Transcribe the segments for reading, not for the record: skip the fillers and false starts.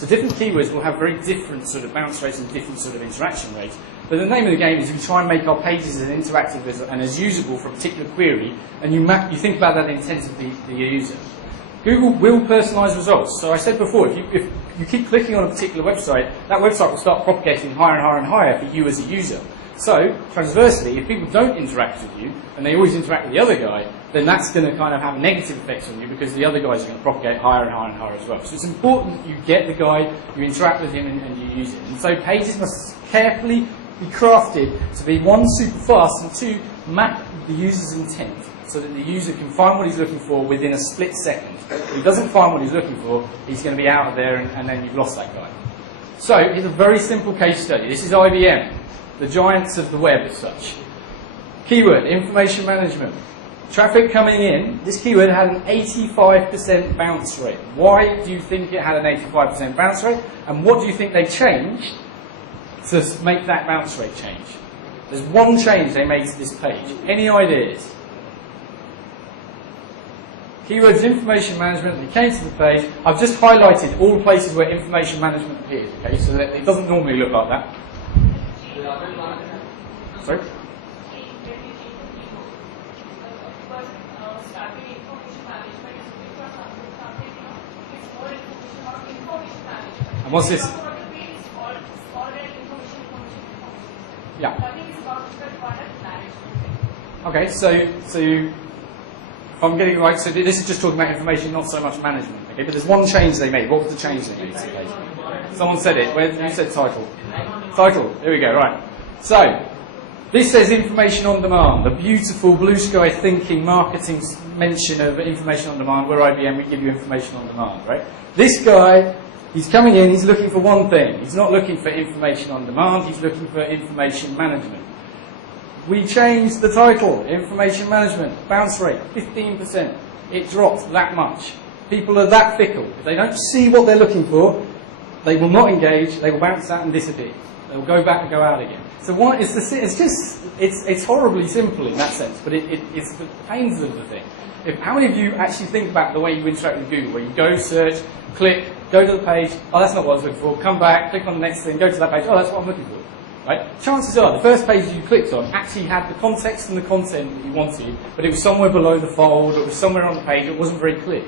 So different keywords will have very different sort of bounce rates and different sort of interaction rates. But the name of the game is we try and make our pages as interactive and as usable for a particular query, and you think about that intent of the user. Google will personalize results. So I said before, if you keep clicking on a particular website, that website will start propagating higher and higher and higher for you as a user. So, transversely, if people don't interact with you, and they always interact with the other guy, then that's going to kind of have a negative effect on you because the other guys are going to propagate higher and higher and higher as well. So it's important that you get the guy, you interact with him, and you use it. And so pages must carefully be crafted to be, one, super fast, and two, map the user's intent so that the user can find what he's looking for within a split second. If he doesn't find what he's looking for, he's going to be out of there, and then you've lost that guy. So, here's a very simple case study. This is IBM. The giants of the web as such. Keyword, information management. Traffic coming in, this keyword had an 85% bounce rate. Why do you think it had an 85% bounce rate? And what do you think they changed to make that bounce rate change? There's one change they made to this page. Any ideas? Keywords, information management, they came to the page. I've just highlighted all the places where information management appears, okay, so that it doesn't normally look like that. Sorry? And what's this? Yeah. Okay, so if I'm getting it right, so this is just talking about information, not so much management. Okay, but there's one change they made. What was the change they made to the page? Someone said it. Who said title? Title. There we go. Right. So this says information on demand. The beautiful blue sky thinking marketing mention of information on demand. We're IBM. We give you information on demand. Right. This guy. He's coming in, he's looking for one thing. He's not looking for information on demand, he's looking for information management. We changed the title, information management, bounce rate, 15%. It dropped that much. People are that fickle. If they don't see what they're looking for, they will not engage, they will bounce out and disappear. They'll go back and go out again. So what is it's horribly simple in that sense, but it's the pains of the thing. How many of you actually think about the way you interact with Google, where you go, search, click, go to the page, oh, that's not what I was looking for, come back, click on the next thing, go to that page, oh, that's what I'm looking for. Right? Chances are the first page you clicked on actually had the context and the content that you wanted, but it was somewhere below the fold, or it was somewhere on the page, it wasn't very clear.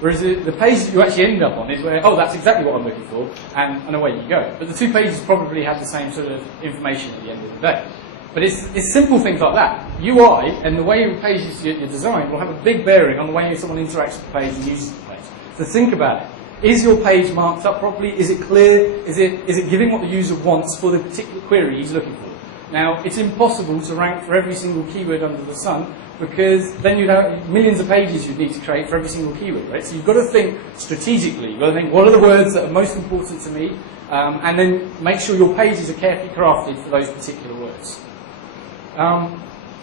Whereas the page that you actually end up on is where, oh, that's exactly what I'm looking for, and away you go. But the two pages probably have the same sort of information at the end of the day. But it's simple things like that. UI and the way your pages you're designed will have a big bearing on the way someone interacts with the page and uses the page. So think about it. Is your page marked up properly? Is it clear? Is it giving what the user wants for the particular query he's looking for? Now, it's impossible to rank for every single keyword under the sun, because then you'd have millions of pages you'd need to create for every single keyword, right? So you've got to think strategically. You've got to think, what are the words that are most important to me? And then make sure your pages are carefully crafted for those particular words.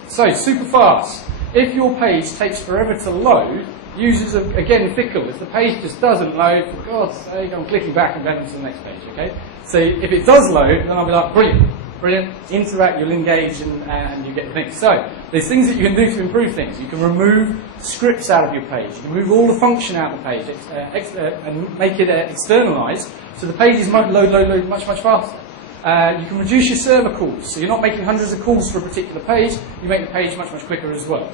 So, super fast. If your page takes forever to load, users are, again, fickle. If the page just doesn't load, for God's sake, I'm clicking back and going to the next page, okay? So if it does load, then I'll be like, brilliant, brilliant, interact, you'll engage, and you get the thing. So, there's things that you can do to improve things. You can remove scripts out of your page. You can remove all the function out of the page and make it externalized, so the pages might load much, much faster. You can reduce your server calls, so you're not making hundreds of calls for a particular page, you make the page much, much quicker as well.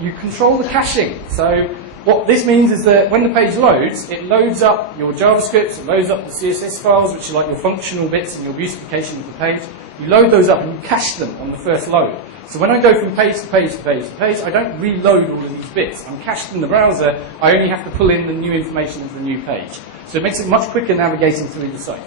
You control the caching, so what this means is that when the page loads, it loads up your JavaScript, it loads up the CSS files, which are like your functional bits and your beautification of the page. You load those up and you cache them on the first load. So when I go from page to page to page to page, I don't reload all of these bits. I'm cached in the browser, I only have to pull in the new information into the new page. So it makes it much quicker navigating through the site.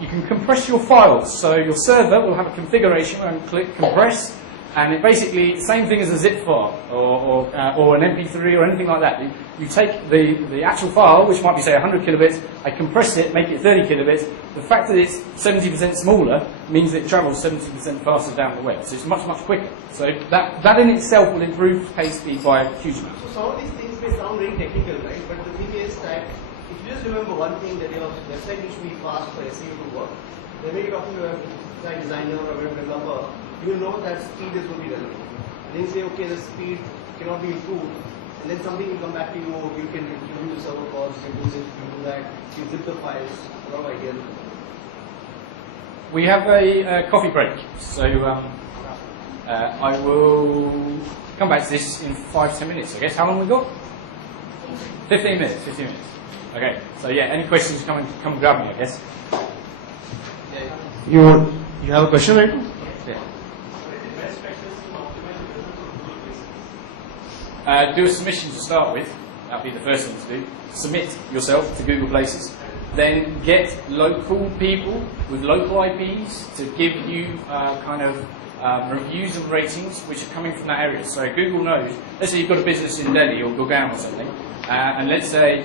You can compress your files, so your server will have a configuration where I click compress, and it basically the same thing as a zip file or an MP3 or anything like that. You take the actual file, which might be say 100 kilobits, I compress it, make it 30 kilobits. The fact that it's 70% smaller means that it travels 70% faster down the web, so it's much, much quicker. So that in itself will improve page speed by a huge amount. So some of these things may sound very technical, right? But the thing is that just remember one thing, that your website needs to be fast for SEO to work. When you're talking to a website designer or a web developer, you know that speed is going to be relevant. And then you say, okay, the speed cannot be improved. and then something will come back to you. You can do the server costs, you do this, you do that, you zip the files. A lot of ideas. We have a coffee break, so I will come back to this in 5-10 minutes, I guess. How long have we got? 15 minutes, 15 minutes. Okay, so yeah, any questions, come and grab me, I guess. You have a question, right? Yeah. Do a submission to start with. That'd be the first thing to do. Submit yourself to Google Places. Then get local people with local IPs to give you reviews and ratings which are coming from that area. So Google knows, let's say you've got a business in Delhi or Gurgaon or something, and let's say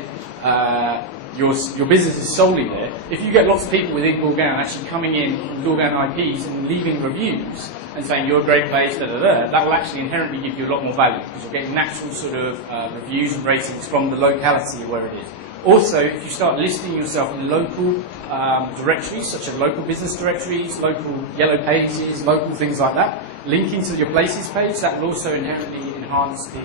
your business is solely there. If you get lots of people within Gurgaon actually coming in from Gurgaon IPs and leaving reviews and saying you're a great place, that will actually inherently give you a lot more value because you're getting natural sort of reviews and ratings from the locality of where it is. Also, if you start listing yourself in local directories, such as local business directories, local yellow pages, local things like that, linking to your places page, that will also inherently enhance the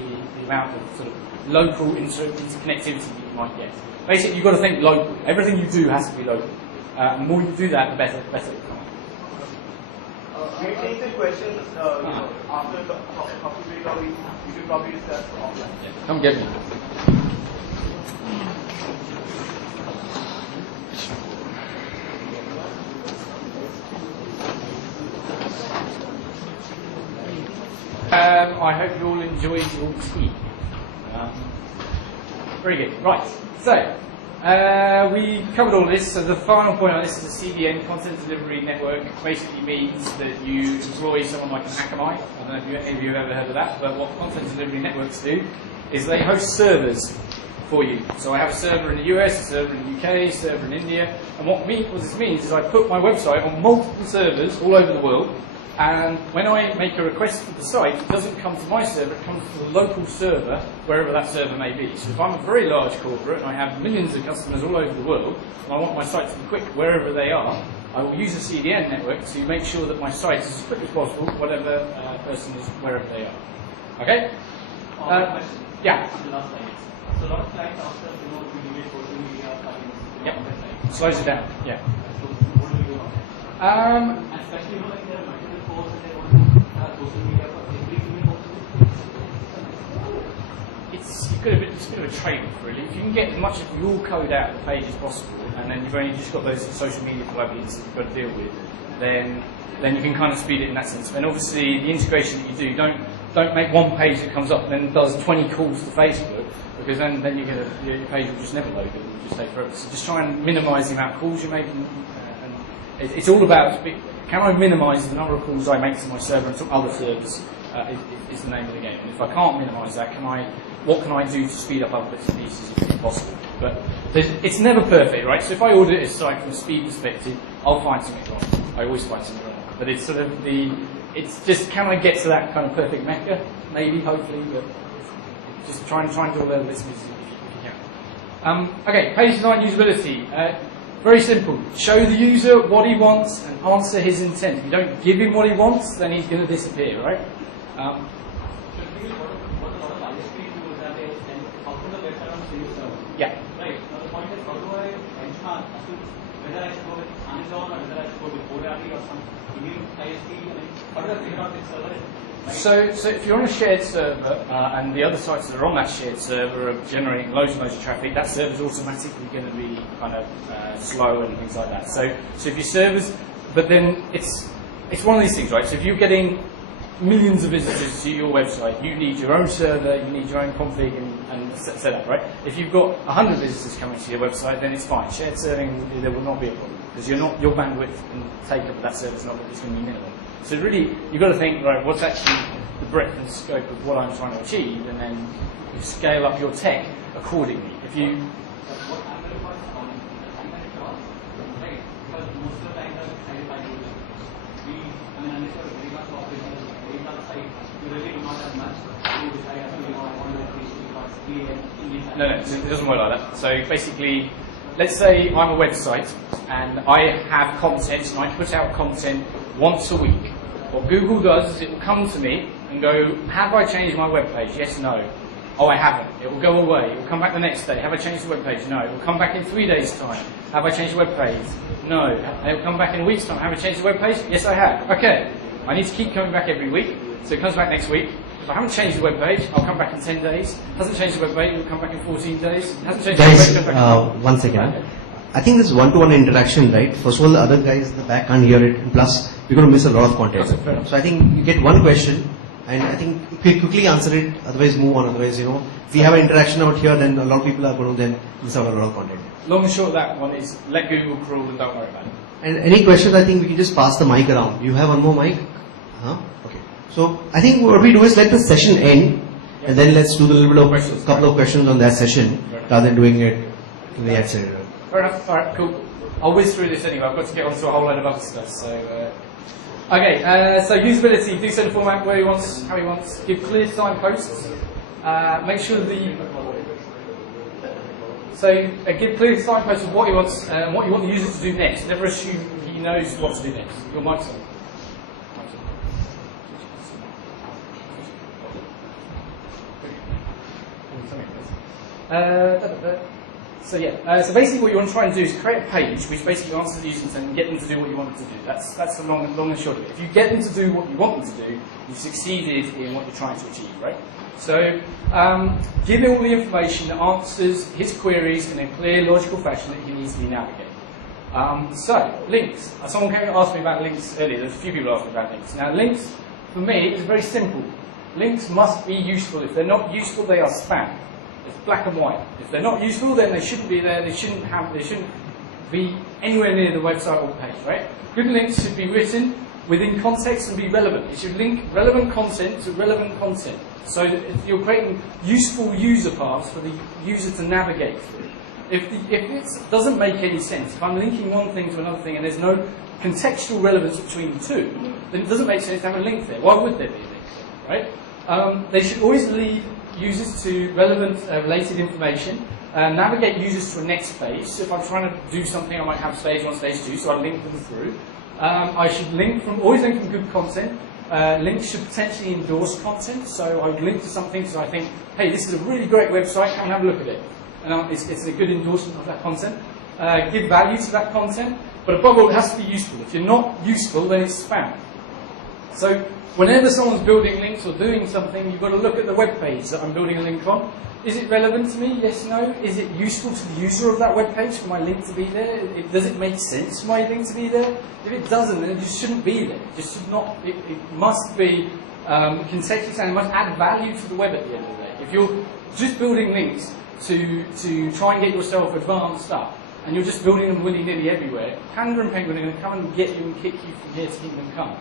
amount of sort of local interconnectivity that you might get. Basically, you've got to think local. Everything you do has to be local. The more you do that, the better it will come. We take the question after the coffee break, or we should probably discuss offline. Yeah, come get me. I hope you all enjoyed your tea. Very good. Right. So, we covered all this. So the final point on this is a CDN, Content Delivery Network. Basically means that you employ someone like an Akamai. I don't know if any of you have ever heard of that, but what Content Delivery Networks do is they host servers for you. So I have a server in the US, a server in the UK, a server in India, and what this means is I put my website on multiple servers all over the world. And when I make a request for the site, it doesn't come to my server, it comes to the local server, wherever that server may be. So if I'm a very large corporate and I have millions of customers all over the world, and I want my site to be quick wherever they are, I will use a CDN network to make sure that my site is as quick as possible, whatever person is, wherever they are. Okay? Yeah. So a lot of clients after we use social media. Yep. Slows it down. Yeah. So what do we do now? Especially like there are multiple posts and they want to have social media for every single post. It's a bit of a trade-off, really. If you can get as much of your code out of the page as possible, and then you've only just got those social media plugins that you've got to deal with, then you can kind of speed it in that sense. And obviously, the integration that you do, don't make one page that comes up and then does 20 calls to Facebook, because then you get your page will just never load. It will just take forever. So just try and minimise the amount of calls you're making. It's all about, can I minimise the number of calls I make to my server and to other servers, is the name of the game. And if I can't minimise that, what can I do to speed up other bits and pieces if possible? But it's never perfect, right? So if I audit a site from a speed perspective, I'll find something wrong. I always find something wrong. But it's sort of it's just, can I get to that kind of perfect mecca? Maybe, hopefully, but just try and do all the bits and pieces if you can. Okay, page design usability. Very simple. Show the user what he wants and answer his intent. If you don't give him what he wants, then he's going to disappear, right? What a lot of ISPs do is that they send out the website on single server. Yeah. Right. Now the point is, how do I benchmark as to whether I should go with Amazon or whether I should go with GoDaddy or some Indian ISP? How do I figure out which server is? So if you're on a shared server and the other sites that are on that shared server are generating loads and loads of traffic, that server is automatically going to be kind of slow and things like that. So if your servers, but then it's one of these things, right? So if you're getting millions of visitors to your website, you need your own server, you need your own config and set up, right? If you've got 100 visitors coming to your website, then it's fine. Shared serving, there will not be a problem because your bandwidth and take up of that server is going to be minimal. So really, you've got to think, right, what's actually the breadth and scope of what I'm trying to achieve, and then you scale up your tech accordingly. If you what I'm very much on the time that it costs, right? Because most of the time the site by user. Unless you're very much operational, very much site, you really do not have much to decide as to, I want to reach the No, it doesn't work like that. So basically, let's say I'm a website and I have content and I put out content once a week. What Google does is it will come to me and go, have I changed my web page? Yes, no. Oh, I haven't. It will go away. It will come back the next day. Have I changed the web page? No. It will come back in 3 days' time. Have I changed the web page? No. It will come back in a week's time. Have I changed the web page? Yes, I have. Okay. I need to keep coming back every week. So it comes back next week. If I haven't changed the web page, I'll come back in 10 days. Hasn't changed the web page, it'll come back in 14 days. Hasn't changed Guys, the web page, it'll come back in 1 second. I think this one-to-one interaction, right? First of all, the other guys in the back can't hear it. And plus, you're going to miss a lot of context. Okay, fair enough. So I think you get one question, and I think you can quickly answer it. Otherwise, move on. Otherwise, if we have an interaction out here, then a lot of people are going to then miss out on a lot of content. Long and short of that one is let Google crawl and don't worry about it. And any questions? I think we can just pass the mic around. You have one more mic? Huh? Okay. So I think what we do is let the session end, and then let's do a little bit of Questions, couple of questions on that session, rather than doing it in the accelerator. Fair enough. All right, cool. I'll whiz through this anyway. I've got to get onto a whole load of other stuff. So, so usability. Do so the format where he wants, how he wants. Give clear signposts. Make sure give clear signposts of what he wants and what you want the user to do next. Never assume he knows what to do next. Your mic's on. So basically what you want to try and do is create a page which basically answers the user and get them to do what you want them to do. That's the long and short of it. If you get them to do what you want them to do, you've succeeded in what you're trying to achieve, right? So give him all the information that answers his queries in a clear, logical fashion that he can easily navigate. So, links. Someone came and asked me about links earlier. There's a few people asked me about links. Now, links, for me, is very simple. Links must be useful. If they're not useful, they are spam. It's black and white. If they're not useful, then they shouldn't be there. They shouldn't be anywhere near the website or the page, right? Good links should be written within context and be relevant. It should link relevant content to relevant content. So that if you're creating useful user paths for the user to navigate through. If it doesn't make any sense, if I'm linking one thing to another thing and there's no contextual relevance between the two, then it doesn't make sense to have a link there. Why would there be a link there, right? They should always lead users to relevant, related information, navigate users to a next page. So if I'm trying to do something, I might have stage 1, stage 2, so I link them through. I should always link from good content. Links should potentially endorse content, so I would link to something so I think, hey, this is a really great website, come and have a look at it. And it's a good endorsement of that content. Give value to that content, but above all, it has to be useful. If you're not useful, then it's spam. So whenever someone's building links or doing something, you've got to look at the web page that I'm building a link on. Is it relevant to me? Yes, no. Is it useful to the user of that web page for my link to be there? Does it make sense for my link to be there? If it doesn't, then it just shouldn't be there. It just should not. It must be contextually sound. It must add value to the web at the end of the day. If you're just building links to try and get yourself advanced up, and you're just building them willy-nilly everywhere, Panda and Penguin are going to come and get you and kick you from here to kingdom come.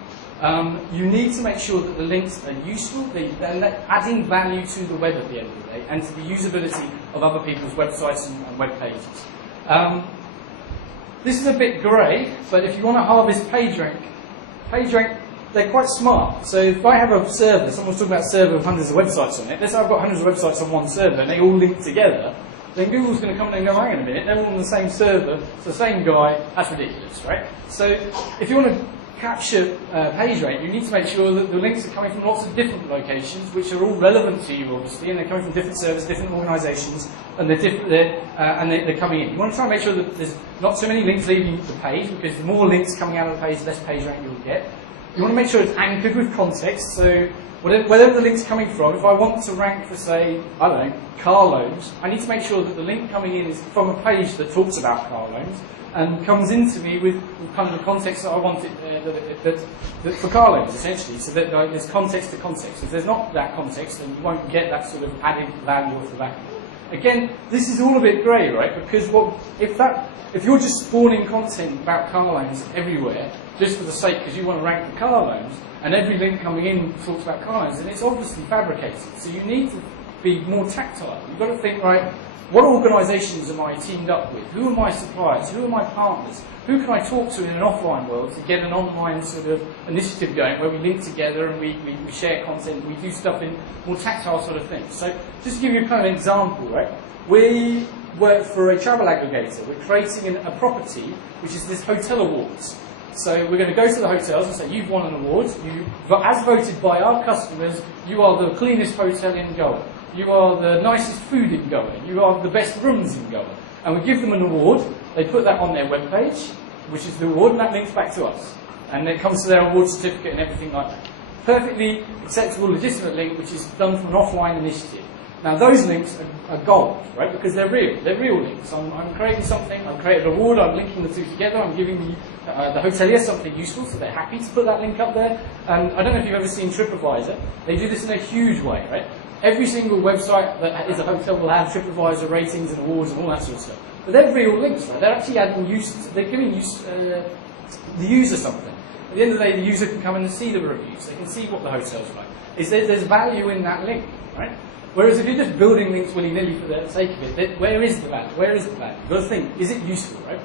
You need to make sure that the links are useful, they're adding value to the web at the end of the day, and to the usability of other people's websites and web pages. This is a bit grey, but if you want to harvest PageRank, they're quite smart. So if I have a server, someone's talking about a server with hundreds of websites on it, let's say I've got hundreds of websites on one server, and they all link together, then Google's going to come in and go, hang on a minute, they're all on the same server, it's the same guy, that's ridiculous, right? So if you want to capture PageRank, you need to make sure that the links are coming from lots of different locations, which are all relevant to you, obviously, and they're coming from different servers, different organisations, and they're coming in. You want to try and make sure that there's not so many links leaving the page, because the more links coming out of the page, the less PageRank you'll get. You want to make sure it's anchored with context, so wherever the link's coming from, if I want to rank for, say, I don't know, car loans, I need to make sure that the link coming in is from a page that talks about car loans, and comes into me with kind of the context that I want it for car loans, essentially, so that there's context to context. If there's not that context, then you won't get that sort of added value off the back of it. Again, this is all a bit grey, right? Because if you're just spawning content about car loans everywhere, just for the sake, because you want to rank for car loans, and every link coming in talks about car loans, then it's obviously fabricated. So you need to be more tactile. You've got to think, right, what organisations am I teamed up with? Who are my suppliers? Who are my partners? Who can I talk to in an offline world to get an online sort of initiative going where we link together and we share content, we do stuff in more tactile sort of things. So just to give you a kind of example, right? We work for a travel aggregator. We're creating a property, which is this hotel awards. So we're going to go to the hotels and say, you've won an award, as voted by our customers, you are the cleanest hotel in Goa. You are the nicest food in Goa. You are the best rooms in Goa. And we give them an award. They put that on their webpage, which is the award, and that links back to us. And it comes to their award certificate and everything like that. Perfectly acceptable, legitimate link, which is done from an offline initiative. Now, those links are gold, right? Because they're real. They're real links. I'm creating something. I've created an award. I'm linking the two together. I'm giving the hotelier something useful, so they're happy to put that link up there. And I don't know if you've ever seen TripAdvisor. They do this in a huge way, right? Every single website that is a hotel will have TripAdvisor ratings and awards and all that sort of stuff. But they're real links, right? They're actually adding use. They're giving the user something. At the end of the day, the user can come in and see the reviews. They can see what the hotel's like. There's value in that link, right? Whereas if you're just building links willy-nilly for the sake of it, where is the value? Where is the value? You've got to think, is it useful, right?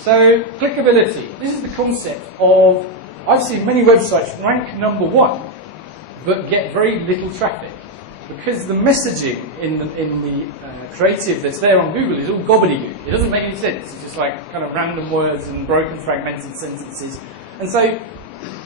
So, clickability. This is the concept of, I've seen many websites rank #1, but get very little traffic. Because the messaging in the creative that's there on Google is all gobbledygook. It doesn't make any sense. It's just like kind of random words and broken, fragmented sentences. And so,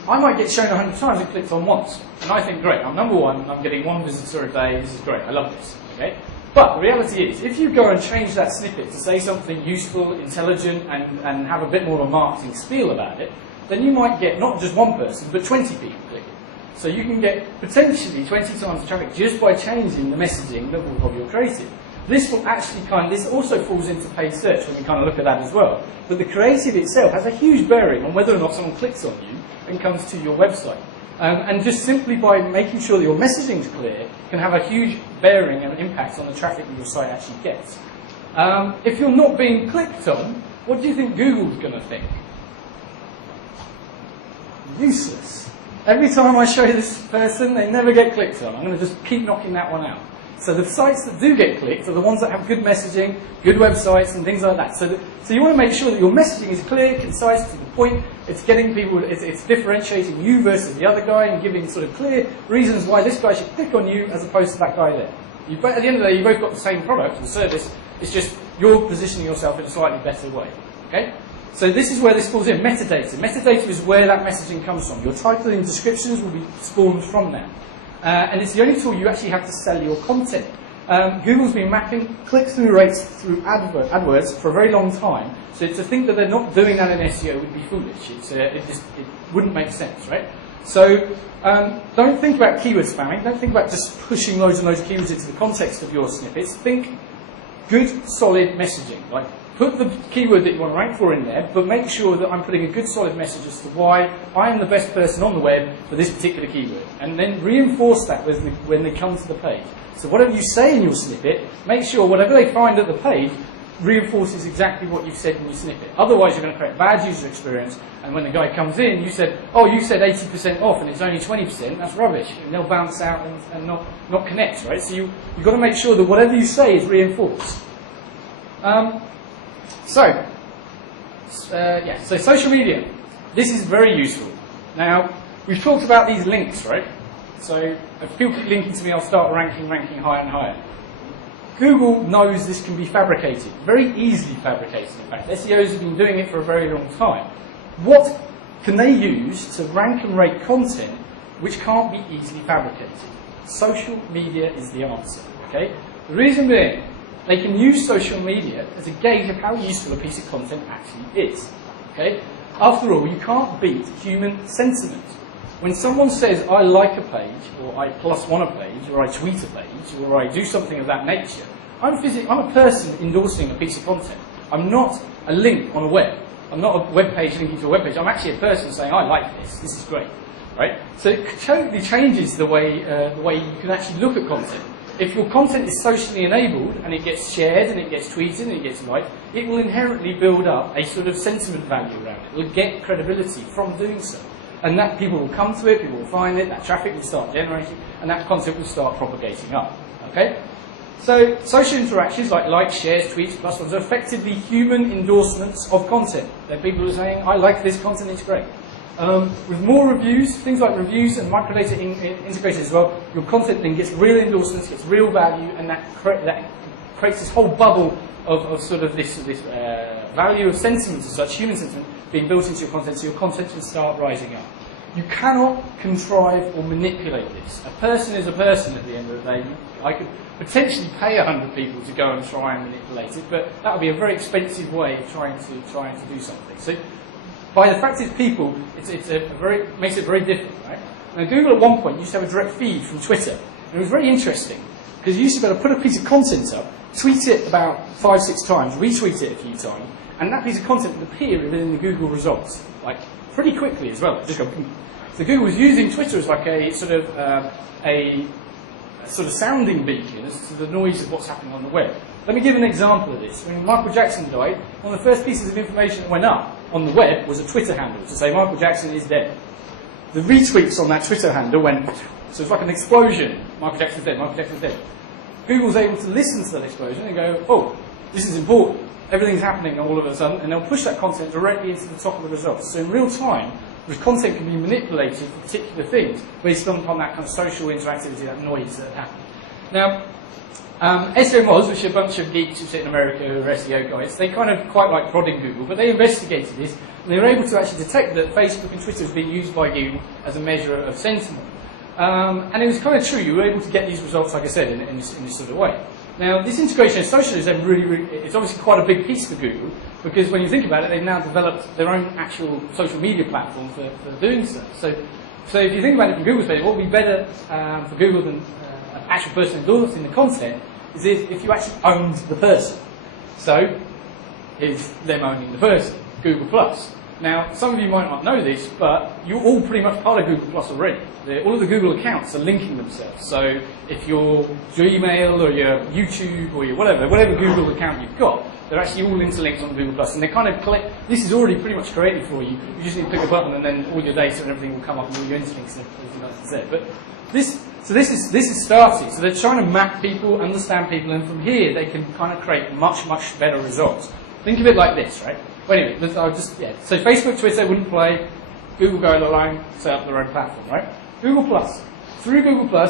I might get shown 100 times and clicked on once. And I think, great, I'm #1, I'm getting 1 visitor a day, this is great, I love this. Okay? But the reality is, if you go and change that snippet to say something useful, intelligent, and have a bit more of a marketing spiel about it, then you might get not just 1 person, but 20 people clicking. So you can get potentially 20 times the traffic just by changing the messaging of your creative. This will actually this also falls into paid search when you kind of look at that as well. But the creative itself has a huge bearing on whether or not someone clicks on you and comes to your website. And just simply by making sure that your messaging is clear can have a huge bearing and impact on the traffic that your site actually gets. If you're not being clicked on, what do you think Google's going to think? Useless. Every time I show this person, they never get clicked on. I'm going to just keep knocking that one out. So the sites that do get clicked are the ones that have good messaging, good websites, and things like that. So you want to make sure that your messaging is clear, concise, to the point. It's getting people, it's differentiating you versus the other guy and giving sort of clear reasons why this guy should click on you as opposed to that guy there. At the end of the day, you both got the same product and service. It's just you're positioning yourself in a slightly better way. Okay? So this is where this falls in. Metadata. Metadata is where that messaging comes from. Your title and descriptions will be spawned from that. And it's the only tool you actually have to sell your content. Google's been mapping click-through rates through AdWords for a very long time. So to think that they're not doing that in SEO would be foolish. It wouldn't make sense, right? So don't think about keyword spamming. Don't think about just pushing loads and loads of keywords into the context of your snippets. Think good, solid messaging. Like put the keyword that you want to rank for in there, but make sure that I'm putting a good, solid message as to why I am the best person on the web for this particular keyword. And then reinforce that when they come to the page. So whatever you say in your snippet, make sure whatever they find at the page reinforces exactly what you've said in your snippet. Otherwise, you're going to create a bad user experience. And when the guy comes in, you said 80% off and it's only 20%. That's rubbish. And they'll bounce out and not connect, right? So you've got to make sure that whatever you say is reinforced. So social media. This is very useful. Now, we've talked about these links, right? So if people keep linking to me, I'll start ranking higher and higher. Google knows this can be fabricated, very easily fabricated, in fact. SEOs have been doing it for a very long time. What can they use to rank and rate content which can't be easily fabricated? Social media is the answer, okay? The reason being, they can use social media as a gauge of how useful a piece of content actually is, okay? After all, you can't beat human sentiment. When someone says, I like a page, or I +1 a page, or I tweet a page, or I do something of that nature, I'm a person endorsing a piece of content. I'm not a link on a web. I'm not a web page linking to a web page. I'm actually a person saying, I like this. This is great. Right? So it totally changes the way you can actually look at content. If your content is socially enabled, and it gets shared, and it gets tweeted, and it gets liked, it will inherently build up a sort of sentiment value around it. It will get credibility from doing so. And that people will come to it, people will find it, that traffic will start generating, and that content will start propagating up. Okay? So social interactions like likes, shares, tweets, +1s are effectively human endorsements of content. They're people who are saying, I like this content, it's great. With more reviews, things like reviews and microdata integrated as well, your content then gets real endorsements, gets real value, and that creates this whole bubble of sort of this value of sentiment as such, human sentiment, being built into your content, so your content can start rising up. You cannot contrive or manipulate this. A person is a person at the end of the day. I could potentially pay 100 people to go and try and manipulate it, but that would be a very expensive way of trying to do something. So, by the fact it's people, makes it very different, right? Now, Google at one point used to have a direct feed from Twitter, and it was very interesting because you used to be able to put a piece of content up, tweet it about 5-6 times, retweet it a few times, and that piece of content would appear within the Google results, like pretty quickly as well. Just go. So Google was using Twitter as like a sort of sounding beacon as to the noise of what's happening on the web. Let me give an example of this. When Michael Jackson died, one of the first pieces of information that went up on the web was a Twitter handle to say Michael Jackson is dead. The retweets on that Twitter handle went, so it's like an explosion. Michael Jackson's dead, Michael Jackson's dead. Google's able to listen to that explosion and go, oh, this is important. Everything's happening all of a sudden, and they'll push that content directly into the top of the results. So in real time, the content can be manipulated for particular things based on that kind of social interactivity, that noise that happens. Now, SEO Moz, which are a bunch of geeks who sit in America who are SEO guys, they kind of quite like prodding Google, but they investigated this, and they were able to actually detect that Facebook and Twitter was being used by Google as a measure of sentiment. And it was kind of true, you were able to get these results, like I said, in this sort of way. Now, this integration of social is then it's obviously quite a big piece for Google, because when you think about it, they've now developed their own actual social media platform for doing so. So if you think about it from Google's perspective, what would be better for Google than an actual person endorsing the content is if you actually owned the person. So, here's them owning the person, Google+. Now, some of you might not know this, but you're all pretty much part of Google+ already. All of the Google accounts are linking themselves. So if your Gmail or your YouTube or your whatever Google account you've got, they're actually all interlinked on Google+. And they kind of this is already pretty much created for you. You just need to pick a button and then all your data and everything will come up and all your interlinks and everything like that. But this is starting. So they're trying to map people, understand people, and from here they can kind of create much, much better results. Think of it like this, right? Well, anyway, So Facebook, Twitter wouldn't play. Google go it alone, set up their own platform, right? Google+. Through Google+,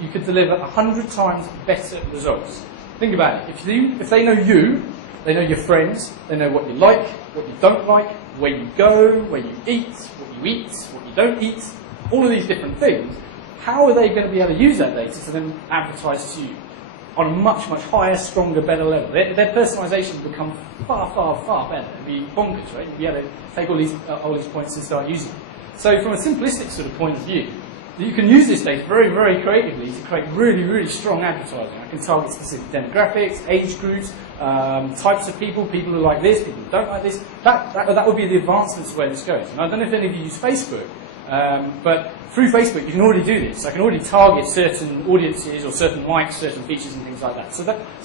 you could deliver 100 times better results. Think about it. If they know you, they know your friends, they know what you like, what you don't like, where you go, where you eat, what you don't eat, all of these different things, how are they going to be able to use that data to then advertise to you on a much, much higher, stronger, better level? Their personalisation will become far, far, far better. It'll be bonkers, right? You'll be able to take all these points and start using them. So from a simplistic sort of point of view, you can use this data very, very creatively to create really, really strong advertising. I can target specific demographics, age groups, types of people who like this, people who don't like this. That would be the advancements of where this goes. And I don't know if any of you use Facebook, but through Facebook you can already do this. I can already target certain audiences or certain likes, certain features and things like that. So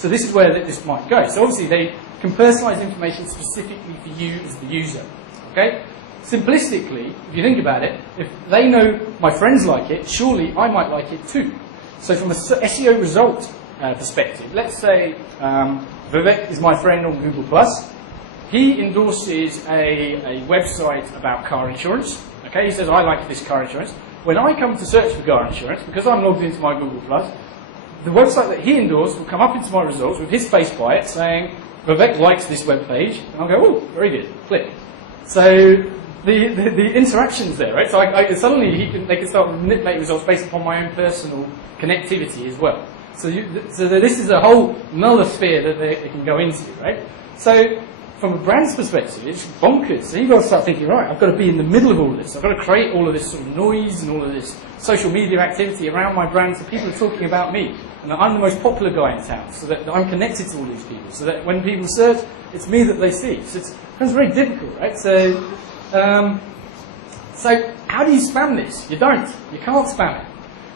this is where this might go. So obviously they can personalise information specifically for you as the user. Okay? Simplistically, if you think about it, if they know my friends like it, surely I might like it too. So from a SEO result perspective, let's say Vivek is my friend on Google+. He endorses a website about car insurance. Okay, he says, I like this car insurance. When I come to search for car insurance, because I'm logged into my Google+, the website that he endorsed will come up into my results with his face by it saying, Vivek likes this web page. And I'll go, oh, very good, click. So the interaction's there, right? So suddenly they can start manipulating results based upon my own personal connectivity as well. So this is a whole another sphere that they can go into, right? So from a brand's perspective, it's bonkers. So you've got to start thinking, right, I've got to be in the middle of all of this. I've got to create all of this sort of noise and all of this social media activity around my brand so people are talking about me. And that I'm the most popular guy in town, so that I'm connected to all these people. So that when people search, it's me that they see. So it becomes very difficult, right? So how do you spam this? You don't. You can't spam it.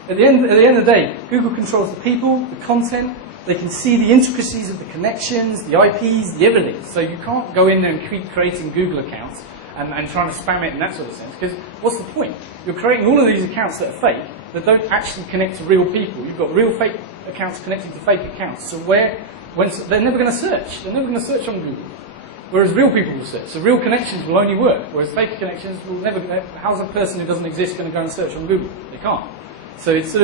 At the end of the day, Google controls the people, the content. They can see the intricacies of the connections, the IPs, the everything. So you can't go in there and keep creating Google accounts and trying to spam it in that sort of sense. Because what's the point? You're creating all of these accounts that are fake, that don't actually connect to real people. You've got real fake accounts connecting to fake accounts. So they're never going to search. They're never going to search on Google. Whereas real people will search. So real connections will only work. Whereas fake connections will never. How's a person who doesn't exist going to go and search on Google? They can't. So it's not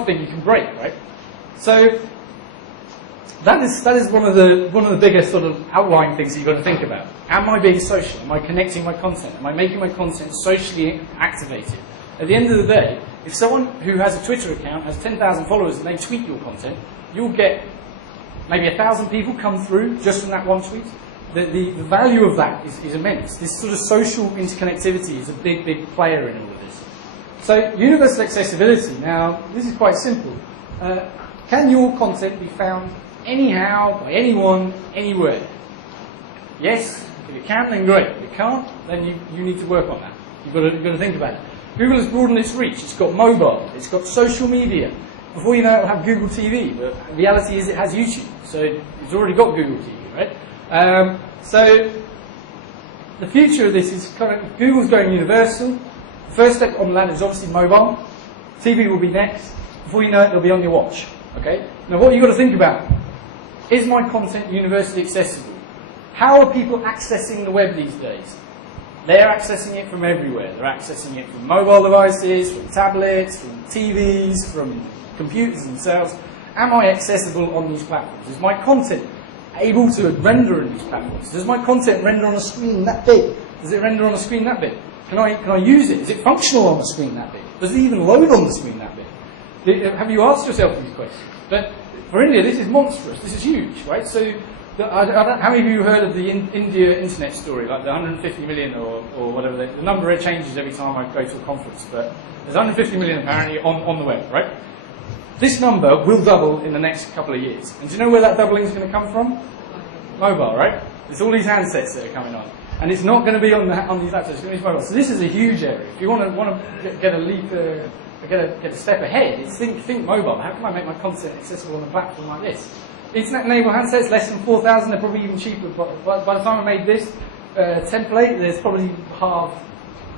a thing you can break, right? So that is one of the biggest sort of outlying things that you've got to think about. Am I being social? Am I connecting my content? Am I making my content socially activated? At the end of the day, if someone who has a Twitter account has 10,000 followers and they tweet your content, you'll get maybe 1,000 people come through just from that one tweet. The value of that is immense. This sort of social interconnectivity is a big player in all of this. So universal accessibility. Now, this is quite simple. Can your content be found anyhow, by anyone, anywhere? Yes. If it can, then great. If it can't, then you need to work on that. You've got to think about it. Google has broadened its reach. It's got mobile. It's got social media. Before you know it, it'll have Google TV. But the reality is it has YouTube. So it's already got Google TV, right? So the future of this is kind of Google's going universal. The first step on that is obviously mobile. TV will be next. Before you know it, it'll be on your watch. Okay. Now, what you've got to think about is my content universally accessible? How are people accessing the web these days? They're accessing it from everywhere. They're accessing it from mobile devices, from tablets, from TVs, from computers themselves. Am I accessible on these platforms? Is my content able to render on these platforms? Does my content render on a screen that big? Does it render on a screen that big? Can I use it? Is it functional on a screen that big? Does it even load on the screen that big? Have you asked yourself these questions? But for India, this is monstrous. This is huge, right? So, how many of you heard of the India internet story, like the 150 million or whatever? The number changes every time I go to a conference, but there's 150 million apparently on the web, right? This number will double in the next couple of years. And do you know where that doubling is going to come from? Mobile, right? It's all these handsets that are coming on. And it's not going to be on these laptops, it's going to be mobile. So this is a huge area. If you want to get a leap, get a step ahead, it's think mobile. How can I make my content accessible on a platform like this? Internet-enabled handsets, less than 4,000, they're probably even cheaper. But by the time I made this template, there's probably half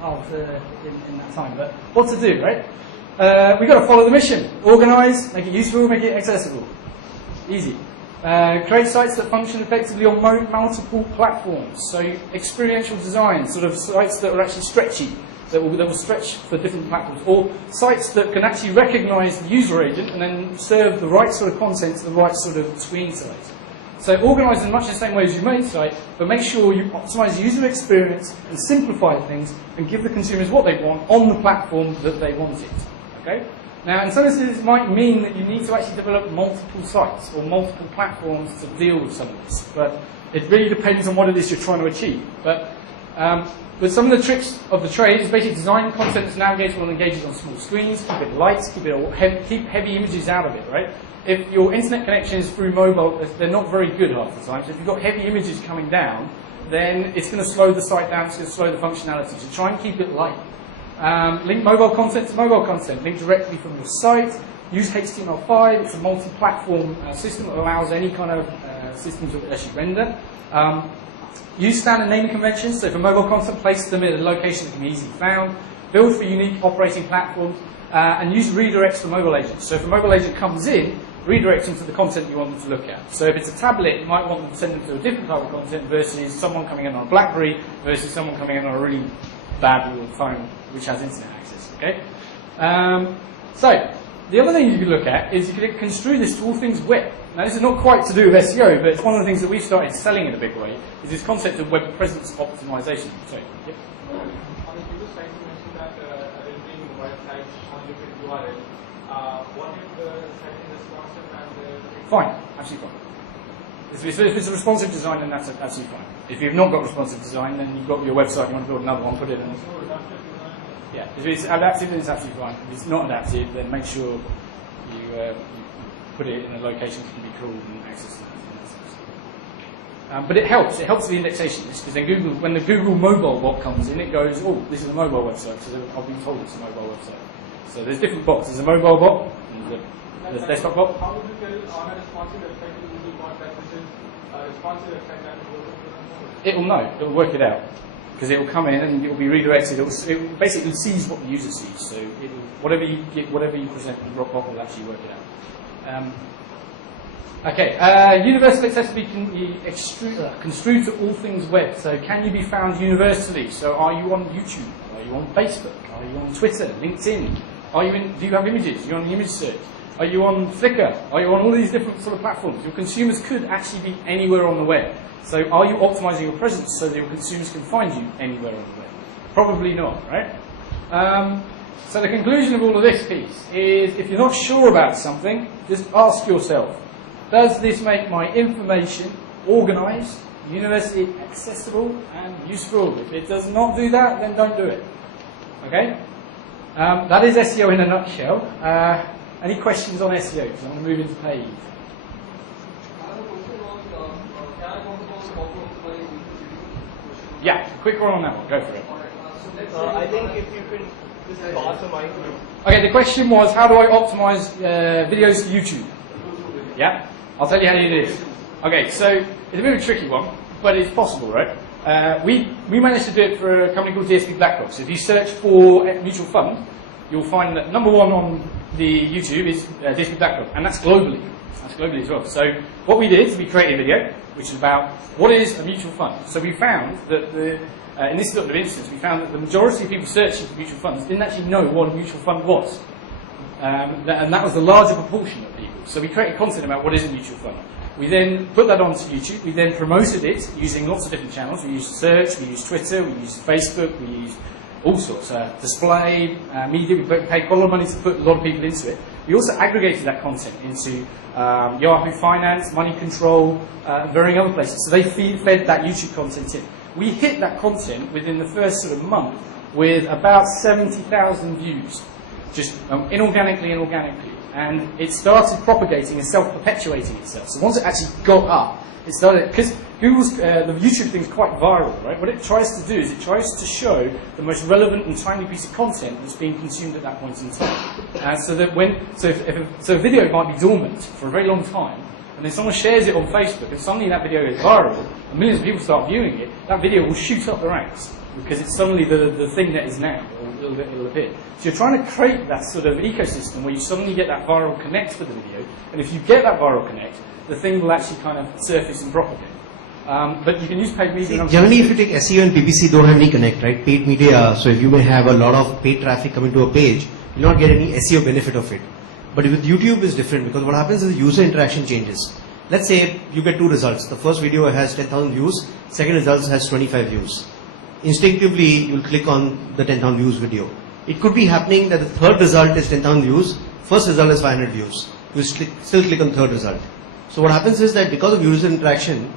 in that time. But what to do, right? We've got to follow the mission. Organise, make it useful, make it accessible. Easy. Create sites that function effectively on multiple platforms. So experiential design, sort of sites that are actually stretchy, that will stretch for different platforms, or sites that can actually recognise the user agent and then serve the right sort of content to the right sort of screen size. So organise in much the same way as you make site, but make sure you optimise the user experience and simplify things and give the consumers what they want on the platform that they want it. Okay? Now, in some instances, it might mean that you need to actually develop multiple sites or multiple platforms to deal with some of this, but it really depends on what it is you're trying to achieve. But some of the tricks of the trade is basically design content that's navigatable and engages on small screens, keep it light, keep heavy images out of it, right? If your internet connection is through mobile, they're not very good half the time, so if you've got heavy images coming down, then it's going to slow the site down, it's going to slow the functionality, so try and keep it light. Link mobile content to mobile content, link directly from your site, use HTML5, it's a multi-platform system that allows any kind of system to actually render. Use standard naming conventions, so for mobile content, place them in a location that can be easily found. Build for unique operating platforms, and use redirects for mobile agents. So if a mobile agent comes in, redirect them to the content you want them to look at. So if it's a tablet, you might want them to send them to a different type of content versus someone coming in on a BlackBerry versus someone coming in on a really bad phone which has internet access. Okay. So the other thing you can look at is you can construe this to all things web. Now this is not quite to do with SEO, but it's one of the things that we've started selling in a big way, is this concept of web presence optimization. Sorry. Yep. On the previous slide, you mentioned that editing websites on different URL. What if the site is responsive and fine, absolutely fine. If it's a responsive design, then that's absolutely fine. If you've not got responsive design, then you've got your website, you want to build another one, put it in. Yeah, if it's adaptive, then it's absolutely fine. If it's not adaptive, then make sure you put it in a location that can be crawled and accessed. But it helps with the indexation, because then Google, when the Google mobile bot comes in, it goes, oh, this is a mobile website, so I've been told it's a mobile website. So there's different bots. There's a mobile bot, and there's a desktop bot. How would you tell on a responsive website to Google bot that this is a responsive website that will work with the It will know. It will work it out. Because it will come in and it will be redirected. It basically sees what the user sees. So it will, whatever you present, the bot will actually work it out. Universal accessibility can be construed to all things web. So can you be found universally? So are you on YouTube? Are you on Facebook? Are you on Twitter? LinkedIn? Do you have images? You're on the image search. Are you on Flickr? Are you on all these different sort of platforms? Your consumers could actually be anywhere on the web. So are you optimizing your presence so that your consumers can find you anywhere on the web? Probably not, right? So the conclusion of all of this piece is, if you're not sure about something, just ask yourself, does this make my information organized, universally accessible, and useful? If it does not do that, then don't do it. Okay? That is SEO in a nutshell. Any questions on SEO? Because I'm going to move into paid. Yeah, quick one on that one. Go for it. I think if you can just pass a mic. Okay, the question was, how do I optimize videos to YouTube? Yeah, I'll tell you how you do this. Okay, so it's a bit of a tricky one, but it's possible, right? We managed to do it for a company called DSP BlackRock. So if you search for a mutual fund, you'll find that number one on the YouTube is DSP BlackRock, and that's globally. That's globally as well. So what we did is we created a video, which is about what is a mutual fund. So we found that in this sort of instance, we found that the majority of people searching for mutual funds didn't actually know what a mutual fund was. And that was the larger proportion of people. So we created content about what is a mutual fund. We then put that onto YouTube. We then promoted it using lots of different channels. We used search, we used Twitter, we used Facebook, we used all sorts. Display, media, we paid quite a lot of money to put a lot of people into it. We also aggregated that content into Yahoo Finance, Money Control, varying other places. So they fed that YouTube content in. We hit that content within the first sort of month with about 70,000 views, just inorganically and organically. And it started propagating and self-perpetuating itself. So once it actually got up, it started, because Google's, the YouTube thing's quite viral, right? What it tries to do is it tries to show the most relevant and timely piece of content that's being consumed at that point in time. So that if a video might be dormant for a very long time, and then someone shares it on Facebook, and suddenly that video is viral, and millions of people start viewing it, that video will shoot up the ranks, because it's suddenly the thing that is now, or it'll appear. So you're trying to create that sort of ecosystem where you suddenly get that viral connect for the video, and if you get that viral connect, the thing will actually kind of surface and propagate. But you can use paid media. Generally, if you take SEO and PPC, don't have any connect, right? Paid media, so if you may have a lot of paid traffic coming to a page, you'll not get any SEO benefit of it. But with YouTube, it's different, because what happens is user interaction changes. Let's say you get two results. The first video has 10,000 views, second result has 25 views. Instinctively, you'll click on the 10,000 views video. It could be happening that the third result is 10,000 views, first result is 500 views. You still click on third result. So what happens is that because of user interaction,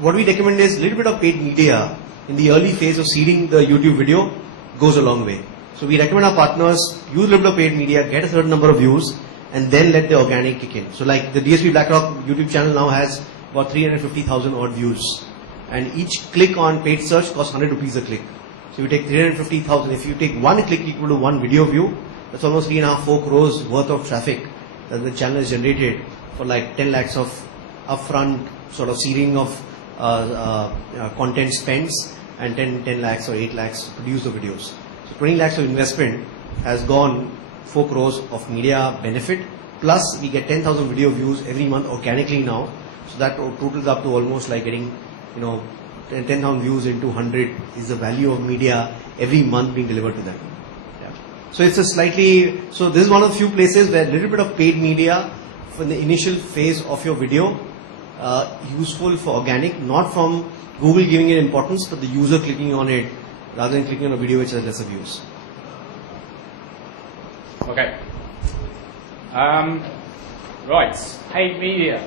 what we recommend is a little bit of paid media in the early phase of seeding the YouTube video goes a long way. So we recommend our partners use a little bit of paid media, get a certain number of views, and then let the organic kick in. So like the DSP BlackRock YouTube channel now has about 350,000 odd views. And each click on paid search costs 100 rupees a click. So you take 350,000. If you take one click equal to one video view, that's almost 3.5-4 crores worth of traffic that the channel has generated for like 10 lakhs of upfront sort of seeding of content spends, and 10 lakhs or 8 lakhs to produce the videos. So 20 lakhs of investment has gone 4 crores of media benefit, plus we get 10,000 video views every month organically now. So that totals up to almost like getting, 10,000 views into 100 is the value of media every month being delivered to them. Yeah. So it's so this is one of the few places where a little bit of paid media for the initial phase of your video useful for organic, not from Google giving it importance, but the user clicking on it rather than clicking on a video which has lesser views. Okay. Right. Paid media.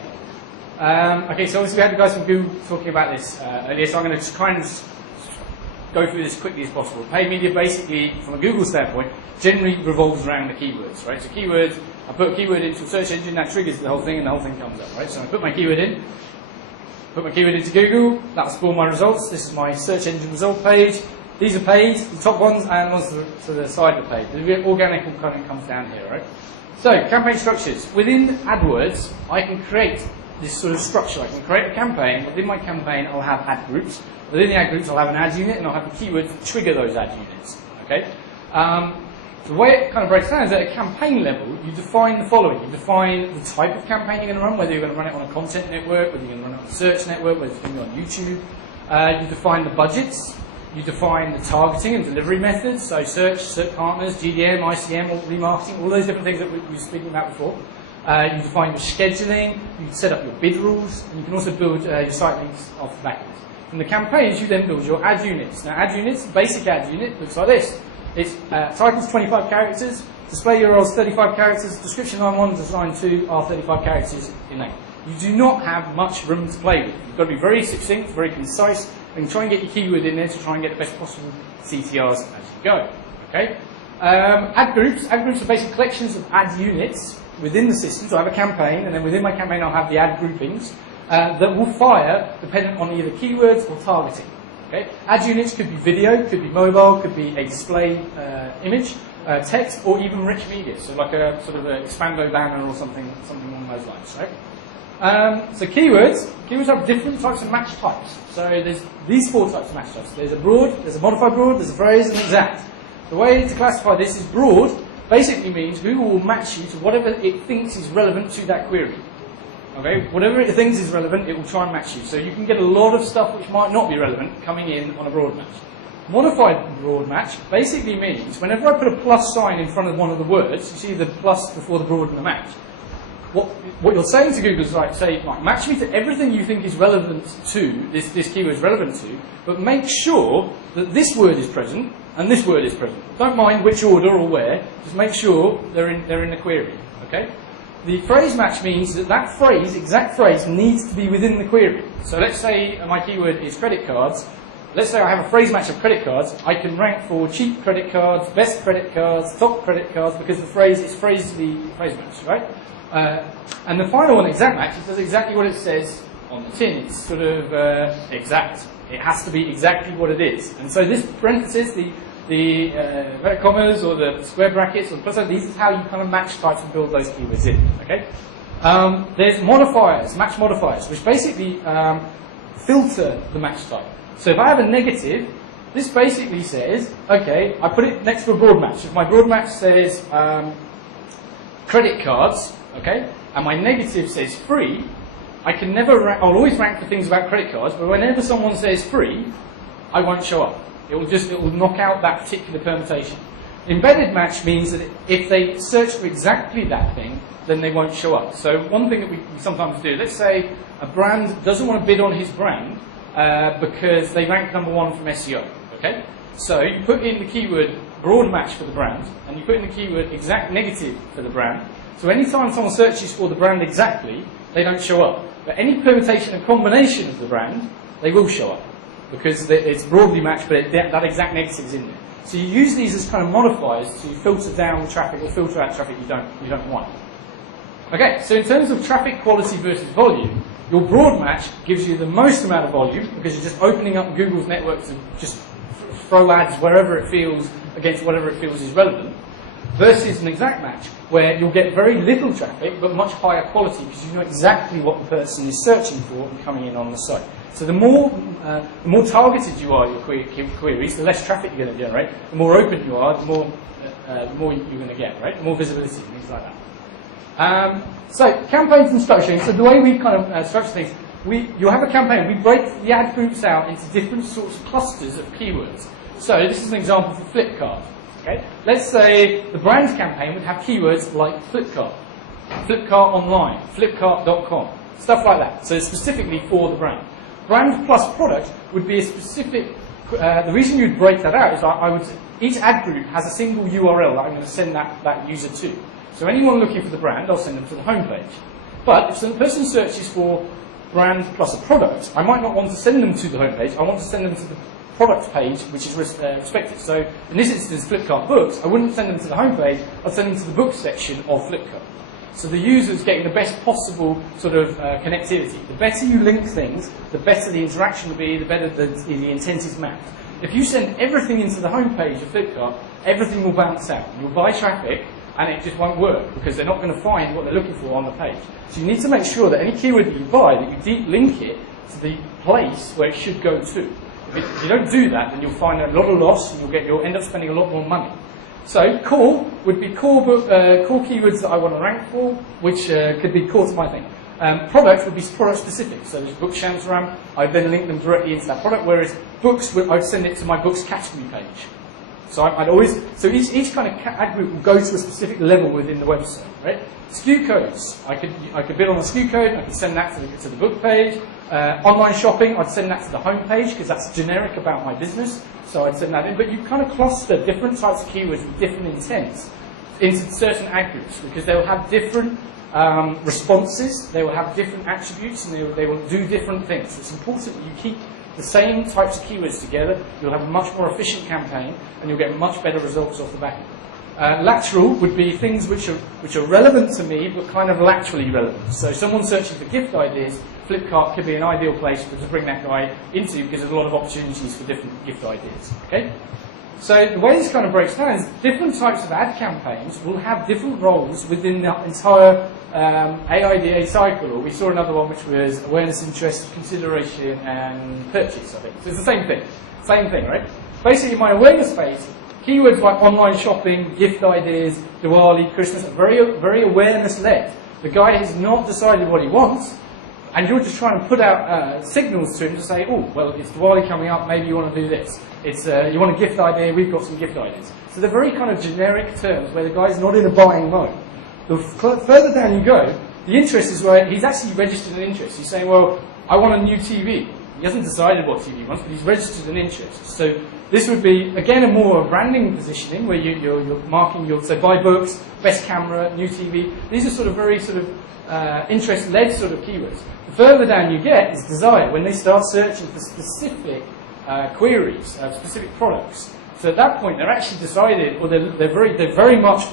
Okay, so obviously we had the guys from Google talking about this earlier, so I'm going to kind of go through this as quickly as possible. Paid media basically, from a Google standpoint, generally revolves around the keywords, right? So keywords, I put a keyword into a search engine, that triggers the whole thing, and the whole thing comes up, right? So I put my keyword in, put my keyword into Google, that'll spawn my results. This is my search engine result page. These are paid, the top ones, and the ones to the side of the page. The organic all kind of comes down here, right? So, campaign structures. Within AdWords, I can create this sort of structure. I can create a campaign. Within my campaign, I'll have ad groups. Within the ad groups, I'll have an ad unit, and I'll have the keywords to trigger those ad units. Okay? The way it kind of breaks down is at a campaign level, you define the following. You define the type of campaign you're going to run, whether you're going to run it on a content network, whether you're going to run it on a search network, whether it's going to be on YouTube. You define the budgets. You define the targeting and delivery methods, so search partners, GDM, ICM, or remarketing, all those different things that we were speaking about before. You define your scheduling, you can set up your bid rules, and you can also build your site links off the back of it. From the campaigns, you then build your ad units. Now, ad units, basic ad unit, looks like this. It's titles 25 characters, display URLs 35 characters, description line 1, design 2 are 35 characters in length. You do not have much room to play with. You've got to be very succinct, very concise, and try and get your keyword in there to try and get the best possible CTRs as you go. Okay? Ad groups are basically collections of ad units within the system. So I have a campaign, and then within my campaign I'll have the ad groupings that will fire dependent on either keywords or targeting. Okay? Ad units could be video, could be mobile, could be a display image, text, or even rich media. So like a sort of an expando banner or something along those lines. Right? So keywords have different types of match types. So there's these 4 types of match types. There's a broad, there's a modified broad, there's a phrase, and exact. The way to classify this is broad basically means Google will match you to whatever it thinks is relevant to that query. Okay, whatever it thinks is relevant, it will try and match you. So you can get a lot of stuff which might not be relevant coming in on a broad match. Modified broad match basically means whenever I put a plus sign in front of one of the words, you see the plus before the broad and the match. What you're saying to Google is like, say, like, match me to everything you think is relevant to, this keyword is relevant to, but make sure that this word is present and this word is present. Don't mind which order or where, just make sure they're in the query. Okay? The phrase match means that phrase, exact phrase, needs to be within the query. So let's say my keyword is credit cards. Let's say I have a phrase match of credit cards. I can rank for cheap credit cards, best credit cards, top credit cards, because the phrase is phrased to be phrase match, right? And the final one, exact match, it does exactly what it says on the tin. It's sort of exact. It has to be exactly what it is. And so this parenthesis, the inverted commas or the square brackets or the plus sign, these is how you kind of match types and build those keywords in. Okay. There's modifiers, match modifiers, which basically filter the match type. So if I have a negative, this basically says, okay, I put it next to a broad match. If my broad match says credit cards, okay, and my negative says free, I can never I'll always rank for things about credit cards, but whenever someone says free, I won't show up. It will knock out that particular permutation. Embedded match means that if they search for exactly that thing, then they won't show up. So one thing that we sometimes do, let's say a brand doesn't want to bid on his brand because they rank number 1 from SEO. Okay, so you put in the keyword broad match for the brand, and you put in the keyword exact negative for the brand. So anytime someone searches for the brand exactly, they don't show up. But any permutation and combination of the brand, they will show up, because it's broadly matched, but that exact negative is in there. So you use these as kind of modifiers to filter down traffic or filter out traffic you don't want. Okay, so in terms of traffic quality versus volume, your broad match gives you the most amount of volume because you're just opening up Google's network to just throw ads wherever it feels against whatever it feels is relevant, versus an exact match where you'll get very little traffic but much higher quality because you know exactly what the person is searching for and coming in on the site. So the more targeted you are your queries, the less traffic you're going to generate. The more open you are, the more you're going to get, right? The more visibility and things like that. So campaigns and structuring. So the way we kind of structure things, you have a campaign. We break the ad groups out into different sorts of clusters of keywords. So this is an example for Flipkart. Okay? Let's say the brand campaign would have keywords like Flipkart, Flipkart Online, Flipkart.com, stuff like that. So it's specifically for the brand. Brand plus product would be a specific. The reason you'd break that out is each ad group has a single URL that I'm going to send that user to. So anyone looking for the brand, I'll send them to the homepage. But if the person searches for brand plus a product, I might not want to send them to the homepage. I want to send them to the product page, which is respected. So in this instance, Flipkart Books, I wouldn't send them to the homepage. I'd send them to the books section of Flipkart. So the user's getting the best possible sort of connectivity. The better you link things, the better the interaction will be, the better the intent is mapped. If you send everything into the homepage of Flipkart, everything will bounce out. You'll buy traffic, and it just won't work because they're not going to find what they're looking for on the page. So you need to make sure that any keyword that you buy, that you deep link it to the place where it should go to. If you don't do that, then you'll find a lot of loss, and you'll end up spending a lot more money. So core would be core keywords that I want to rank for, which could be core to my thing. Product would be product specific. So there's book Shamsaram, I'd then link them directly into that product, whereas books, I'd send it to my books category page. So so each kind of ad group will go to a specific level within the website, right? SKU codes, I could build on a SKU code, I could send that to the book page. Online shopping, I'd send that to the home page because that's generic about my business. So I'd send that in. But you kind of cluster different types of keywords with different intents into certain ad groups because they will have different responses, they will have different attributes, and they will do different things. So it's important that you keep the same types of keywords together. You'll have a much more efficient campaign, and you'll get much better results off the back of it. Lateral would be things which are relevant to me, but kind of laterally relevant. So someone searching for gift ideas, Flipkart could be an ideal place to bring that guy into because there's a lot of opportunities for different gift ideas. Okay? So the way this kind of breaks down is different types of ad campaigns will have different roles within the entire AIDA cycle. Or we saw another one which was awareness, interest, consideration, and purchase, I think. So it's the same thing. Same thing, right? Basically, my awareness phase, keywords like online shopping, gift ideas, Diwali, Christmas, are very, very awareness-led. The guy has not decided what he wants, and you're just trying to put out signals to him to say, oh, well, it's Diwali coming up, maybe you want to do this. It's you want a gift idea, we've got some gift ideas. So they're very kind of generic terms where the guy's not in a buying mode. The further down you go, the interest is where he's actually registered an interest. He's saying, well, I want a new TV. He hasn't decided what TV he wants, but he's registered an interest. So this would be, again, a more branding positioning where you're marking, you'll say buy books, best camera, new TV. These are sort of very sort of interest-led sort of keywords. The further down you get is desire, when they start searching for specific queries, specific products. So at that point, they're actually decided, or they're very much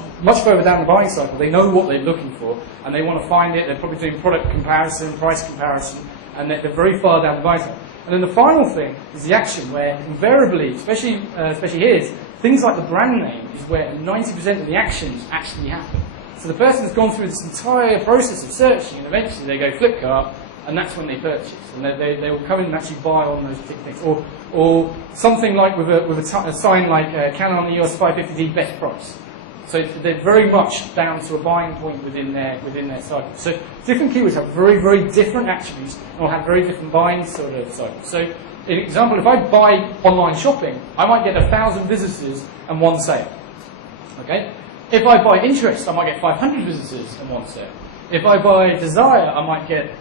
further down the buying cycle. They know what they're looking for, and they want to find it. They're probably doing product comparison, price comparison, and they're very far down the buying cycle. And then the final thing is the action, where invariably, especially here, things like the brand name is where 90% of the actions actually happen. So the person has gone through this entire process of searching, and eventually they go Flipkart, and that's when they purchase, and they will come in and actually buy on those particular things, or something like with a sign like Canon EOS 550D best price. So they're very much down to a buying point within their cycle. So different keywords have very, very different attributes and will have very different buying sort of cycles. So, an example, if I buy online shopping, I might get 1,000 visitors and 1 sale. Okay? If I buy interest, I might get 500 visitors and 1 sale. If I buy desire, I might get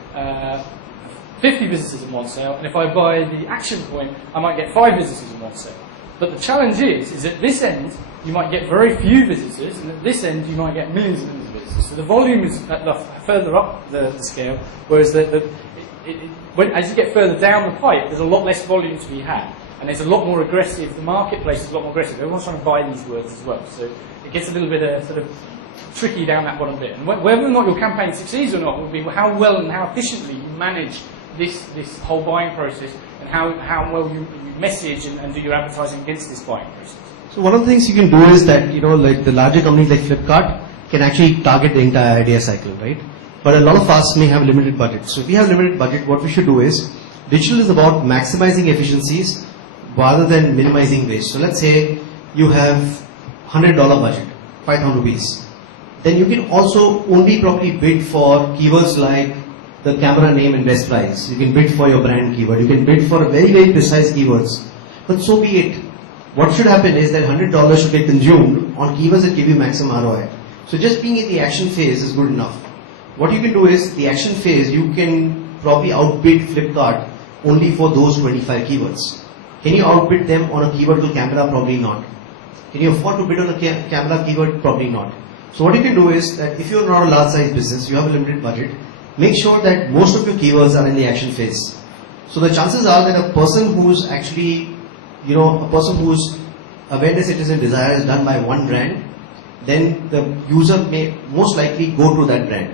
50 visitors and 1 sale. And if I buy the action point, I might get 5 visitors and 1 sale. But the challenge is at this end, you might get very few visitors, and at this end, you might get millions and millions of visitors. So the volume is further up the scale, whereas as you get further down the pipe, there's a lot less volume to be had. And it's a lot more aggressive, the marketplace is a lot more aggressive. Everyone's trying to buy these words as well. So it gets a little bit sort of tricky down that bottom bit. And whether or not your campaign succeeds or not will be how well and how efficiently you manage this whole buying process, and how well you message and do your advertising against this buying process. So one of the things you can do is that, like the larger companies like Flipkart can actually target the entire idea cycle, right? But a lot of us may have limited budget. So if we have limited budget, what we should do is, digital is about maximizing efficiencies rather than minimizing waste. So let's say you have $100 budget, 5,000 rupees. Then you can also only probably bid for keywords like the camera name and best price. You can bid for your brand keyword. You can bid for very, very precise keywords. But so be it. What should happen is that $100 should get consumed on keywords that give you maximum ROI. So just being in the action phase is good enough. What you can do is, the action phase, you can probably outbid Flipkart only for those 25 keywords. Can you outbid them on a keyword to camera? Probably not. Can you afford to bid on a camera keyword? Probably not. So what you can do is that if you're not a large size business, you have a limited budget, make sure that most of your keywords are in the action phase. So the chances are that a person who's actually, a person whose awareness, citizen desire is done by one brand, then the user may most likely go to that brand.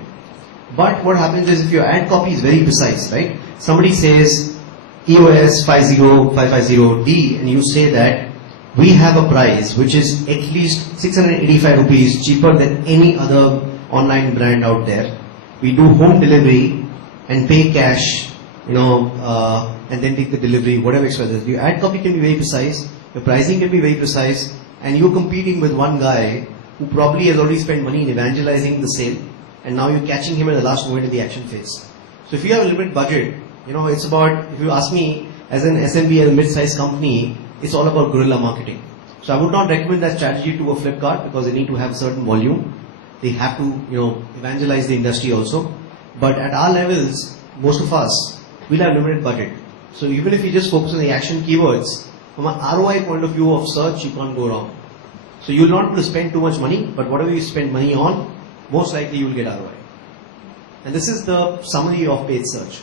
But what happens is, if your ad copy is very precise, right? Somebody says EOS 50550D, and you say that we have a price which is at least 685 rupees cheaper than any other online brand out there. We do home delivery and pay cash, and then take the delivery, whatever extra. Your ad copy can be very precise, your pricing can be very precise, and you're competing with one guy who probably has already spent money in evangelizing the sale, and now you're catching him at the last moment in the action phase. So if you have a limited budget, it's about, if you ask me, as an SMB and mid-sized company, it's all about guerrilla marketing. So I would not recommend that strategy to a Flipkart because they need to have certain volume. They have to, evangelize the industry also. But at our levels, most of us will have limited budget. So even if you just focus on the action keywords, from an ROI point of view of search, you can't go wrong. So you'll not have to spend too much money, but whatever you spend money on, most likely you will get ROI. And this is the summary of paid search.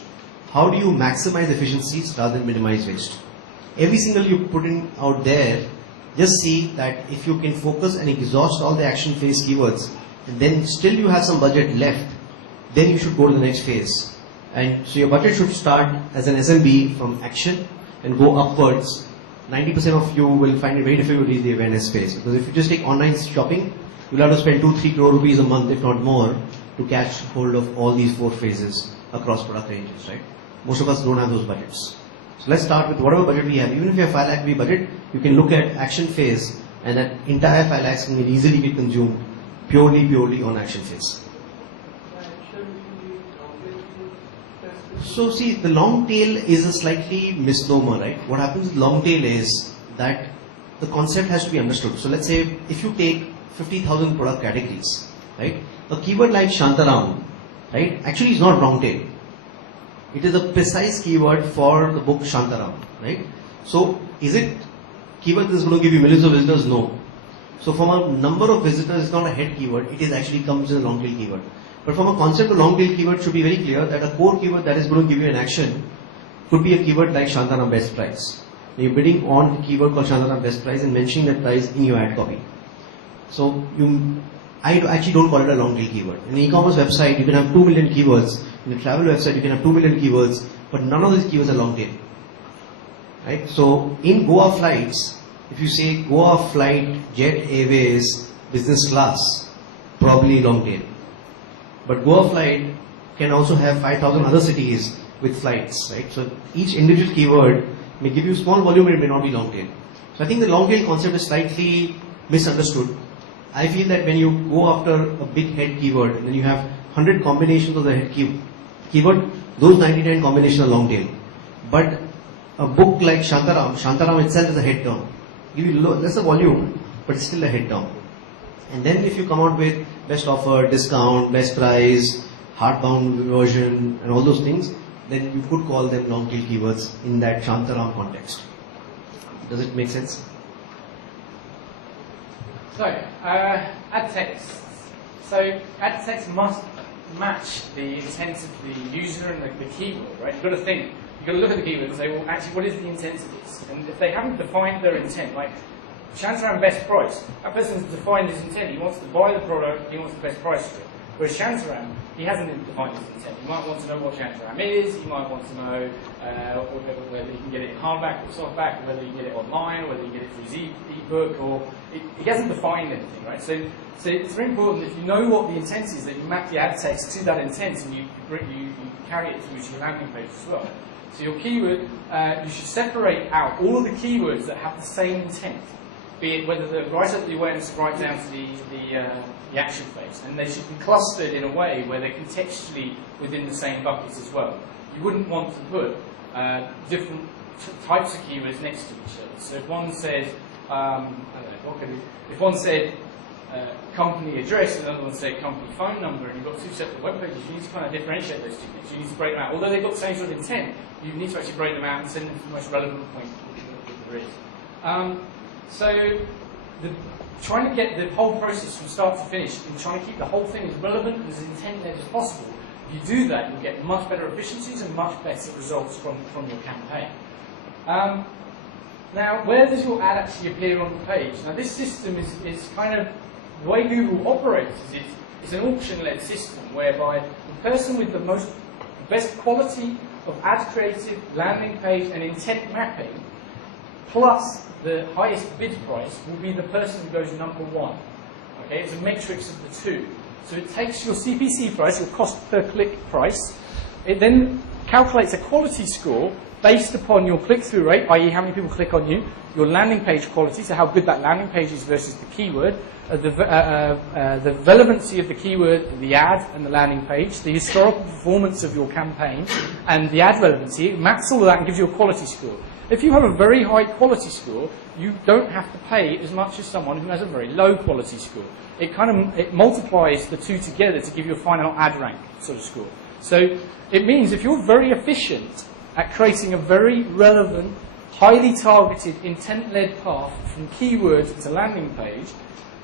How do you maximize efficiencies rather than minimize waste? Every single you put in out there, just see that if you can focus and exhaust all the action phase keywords, and then still you have some budget left, then you should go to the next phase. And so your budget should start as an SMB from action and go upwards. 90% of you will find it very difficult to reach the awareness phase, because if you just take online shopping, you'll have to spend 2-3 crore rupees a month, if not more, to catch hold of all these 4 phases across product ranges, right? Most of us don't have those budgets. So let's start with whatever budget we have. Even if you have 5 lakh rupee budget, you can look at action phase, and that entire 5 lakhs can easily be consumed purely on action phase. So see, the long tail is a slightly misnomer, right? What happens with long tail is that the concept has to be understood. So let's say if you take 50,000 product categories, right? A keyword like Shantaram, right, actually is not long tail. It is a precise keyword for the book Shantaram, right? So is it keyword that is going to give you millions of visitors? No. So from a number of visitors, it's not a head keyword, it is actually comes in a long tail keyword. But from a concept of long tail keyword, should be very clear that a core keyword that is going to give you an action could be a keyword like Shantaram best price. You're bidding on a keyword called Shantaram best price and mentioning that price in your ad copy. So I actually don't call it a long tail keyword. In an e-commerce website, you can have 2 million keywords. In a travel website, you can have 2 million keywords, but none of these keywords are long tail. Right? So in Goa flights, if you say Goa flight, Jet Airways, business class, probably long tail. But Goa flight can also have 5,000 other cities with flights, right? So each individual keyword may give you small volume, it may not be long tail. So I think the long tail concept is slightly misunderstood. I feel that when you go after a big head keyword and then you have 100 combinations of the head keyword, those 99 combinations are long tail. But a book like Shantaram itself is a head term. Give you lesser volume, but it's still a head term. And then if you come out with best offer, discount, best price, hardbound version, and all those things, then you could call them long tail keywords in that Shantaram context. Does it make sense? So, ad text. So, ad text must match the intent of the user and the keyword, right? You've got to think. You've got to look at the keyword and say, well, actually, what is the intent of this? And if they haven't defined their intent, like Shantaram best price, that person's defined his intent. He wants to buy the product, he wants the best price for it. Whereas Shantaram, he hasn't defined his intent. He might want to know what Shantaram is, he might want to know whether you can get it in hardback or softback, or whether you can get it online, or whether you can get it through ebook, or he hasn't defined anything, right? So it's very important if you know what the intent is, that you map the ad text to that intent and you carry it through to your landing page as well. So your keyword, you should separate out all of the keywords that have the same intent, be it whether they're right at the awareness, right down to the action phase, and they should be clustered in a way where they're contextually within the same buckets as well. You wouldn't want to put different types of keywords next to each other. So if one said, if one said company address and another one said company phone number, and you've got 2 separate web pages, you need to kind of differentiate those 2 things. You need to break them out. Although they've got the same sort of intent, you need to actually break them out and send them to the most relevant point that there is. So trying to get the whole process from start to finish and trying to keep the whole thing as relevant and as intent-led as possible, if you do that, you'll get much better efficiencies and much better results from your campaign. Now, where does your ad actually appear on the page? Now, this system is kind of, the way Google operates is it's an auction-led system whereby the person with the best quality of ad creative, landing page, and intent mapping, plus the highest bid price, will be the person who goes number 1. Okay, it's a matrix of the 2. So it takes your CPC price, your cost per click price, it then calculates a quality score based upon your click-through rate, i.e. how many people click on you, your landing page quality, so how good that landing page is versus the keyword, the relevancy of the keyword, the ad and the landing page, the historical performance of your campaign, and the ad relevancy. It maps all of that and gives you a quality score. If you have a very high quality score, you don't have to pay as much as someone who has a very low quality score. It multiplies the two together to give you a final ad rank sort of score. So it means if you're very efficient at creating a very relevant, highly targeted, intent-led path from keywords to landing page,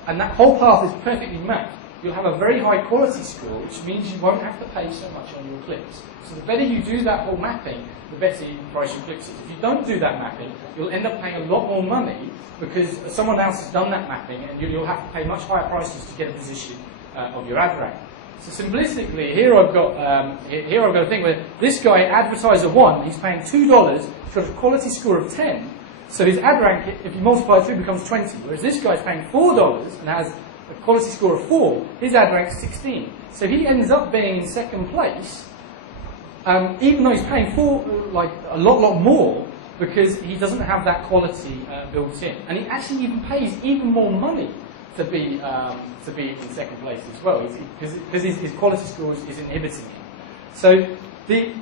and that whole path is perfectly mapped, you'll have a very high quality score, which means you won't have to pay so much on your clicks. So the better you do that whole mapping, the better you price your clicks is. If you don't do that mapping, you'll end up paying a lot more money because someone else has done that mapping, and you'll have to pay much higher prices to get a position of your ad rank. So simplistically, here I've got a thing where this guy, advertiser 1, he's paying $2 for a quality score of 10. So his ad rank, if you multiply it through, becomes 20. Whereas this guy's paying $4 and has a quality score of 4. His ad rank's 16. So he ends up being in second place, even though he's paying a lot more, because he doesn't have that quality built in. And he actually even pays even more money to be in second place as well, because his quality score is inhibiting him. So the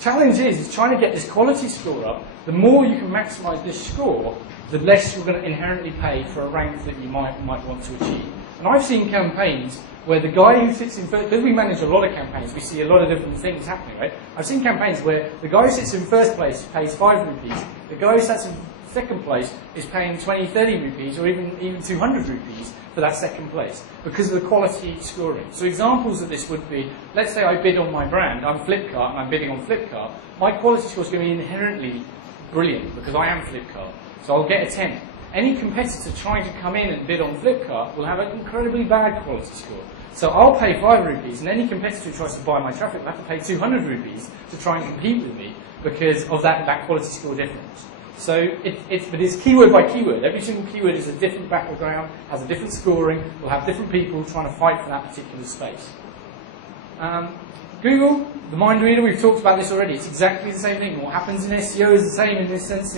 challenge is trying to get this quality score up. The more you can maximise this score, the less you're going to inherently pay for a rank that you might want to achieve. And I've seen campaigns where the guy who sits in first, because we manage a lot of campaigns, we see a lot of different things happening, right? I've seen campaigns where the guy who sits in first place pays 5 rupees, the guy who sits in second place is paying 20, 30 rupees, or even 200 rupees for that second place, because of the quality scoring. So examples of this would be, let's say I bid on my brand, I'm Flipkart, and I'm bidding on Flipkart, my quality score is going to be inherently brilliant, because I am Flipkart, so I'll get a 10. Any competitor trying to come in and bid on Flipkart will have an incredibly bad quality score. So I'll pay 5 rupees, and any competitor who tries to buy my traffic will have to pay 200 rupees to try and compete with me because of that quality score difference. So it's keyword by keyword. Every single keyword is a different battleground, has a different scoring, will have different people trying to fight for that particular space. Google, the mind reader, we've talked about this already. It's exactly the same thing. What happens in SEO is the same in this sense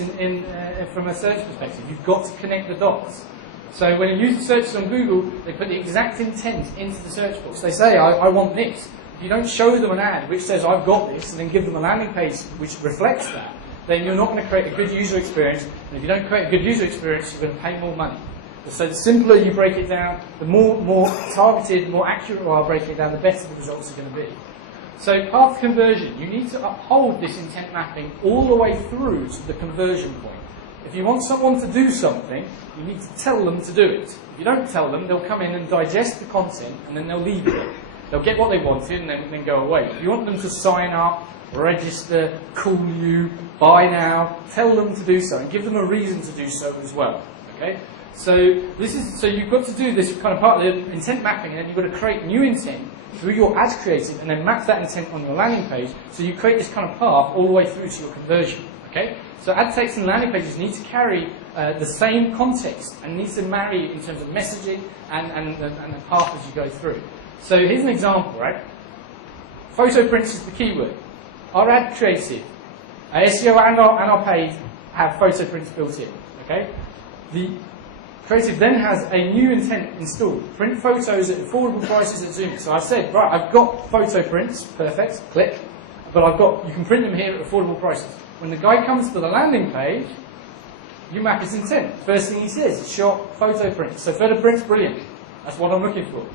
from a search perspective. You've got to connect the dots. So when a user searches on Google, they put the exact intent into the search box. They say, I want this. If you don't show them an ad which says, I've got this, and then give them a landing page which reflects that, then you're not going to create a good user experience. And if you don't create a good user experience, you're going to pay more money. So the simpler you break it down, the more targeted, more accurate while breaking it down, the better the results are going to be. So path conversion, you need to uphold this intent mapping all the way through to the conversion point. If you want someone to do something, you need to tell them to do it. If you don't tell them, they'll come in and digest the content, and then they'll leave it. They'll get what they wanted and then go away. If you want them to sign up, register, call you, buy now, tell them to do so, and give them a reason to do so as well. Okay? So you've got to do this kind of part of the intent mapping, and then you've got to create new intent through your ads creative, and then map that intent on your landing page, so you create this kind of path all the way through to your conversion. Okay? So ad text and landing pages need to carry the same context and need to marry in terms of messaging and the path as you go through. So here's an example, right? Photo prints is the keyword. Our ad creative, our SEO and our paid have photo prints built in. Okay? The creative then has a new intent installed. Print photos at affordable prices at Zoom. So I said, right, I've got photo prints, perfect, click, but you can print them here at affordable prices. When the guy comes to the landing page, you map his intent. First thing he says is short photo prints. So photo prints, brilliant. That's what I'm looking for.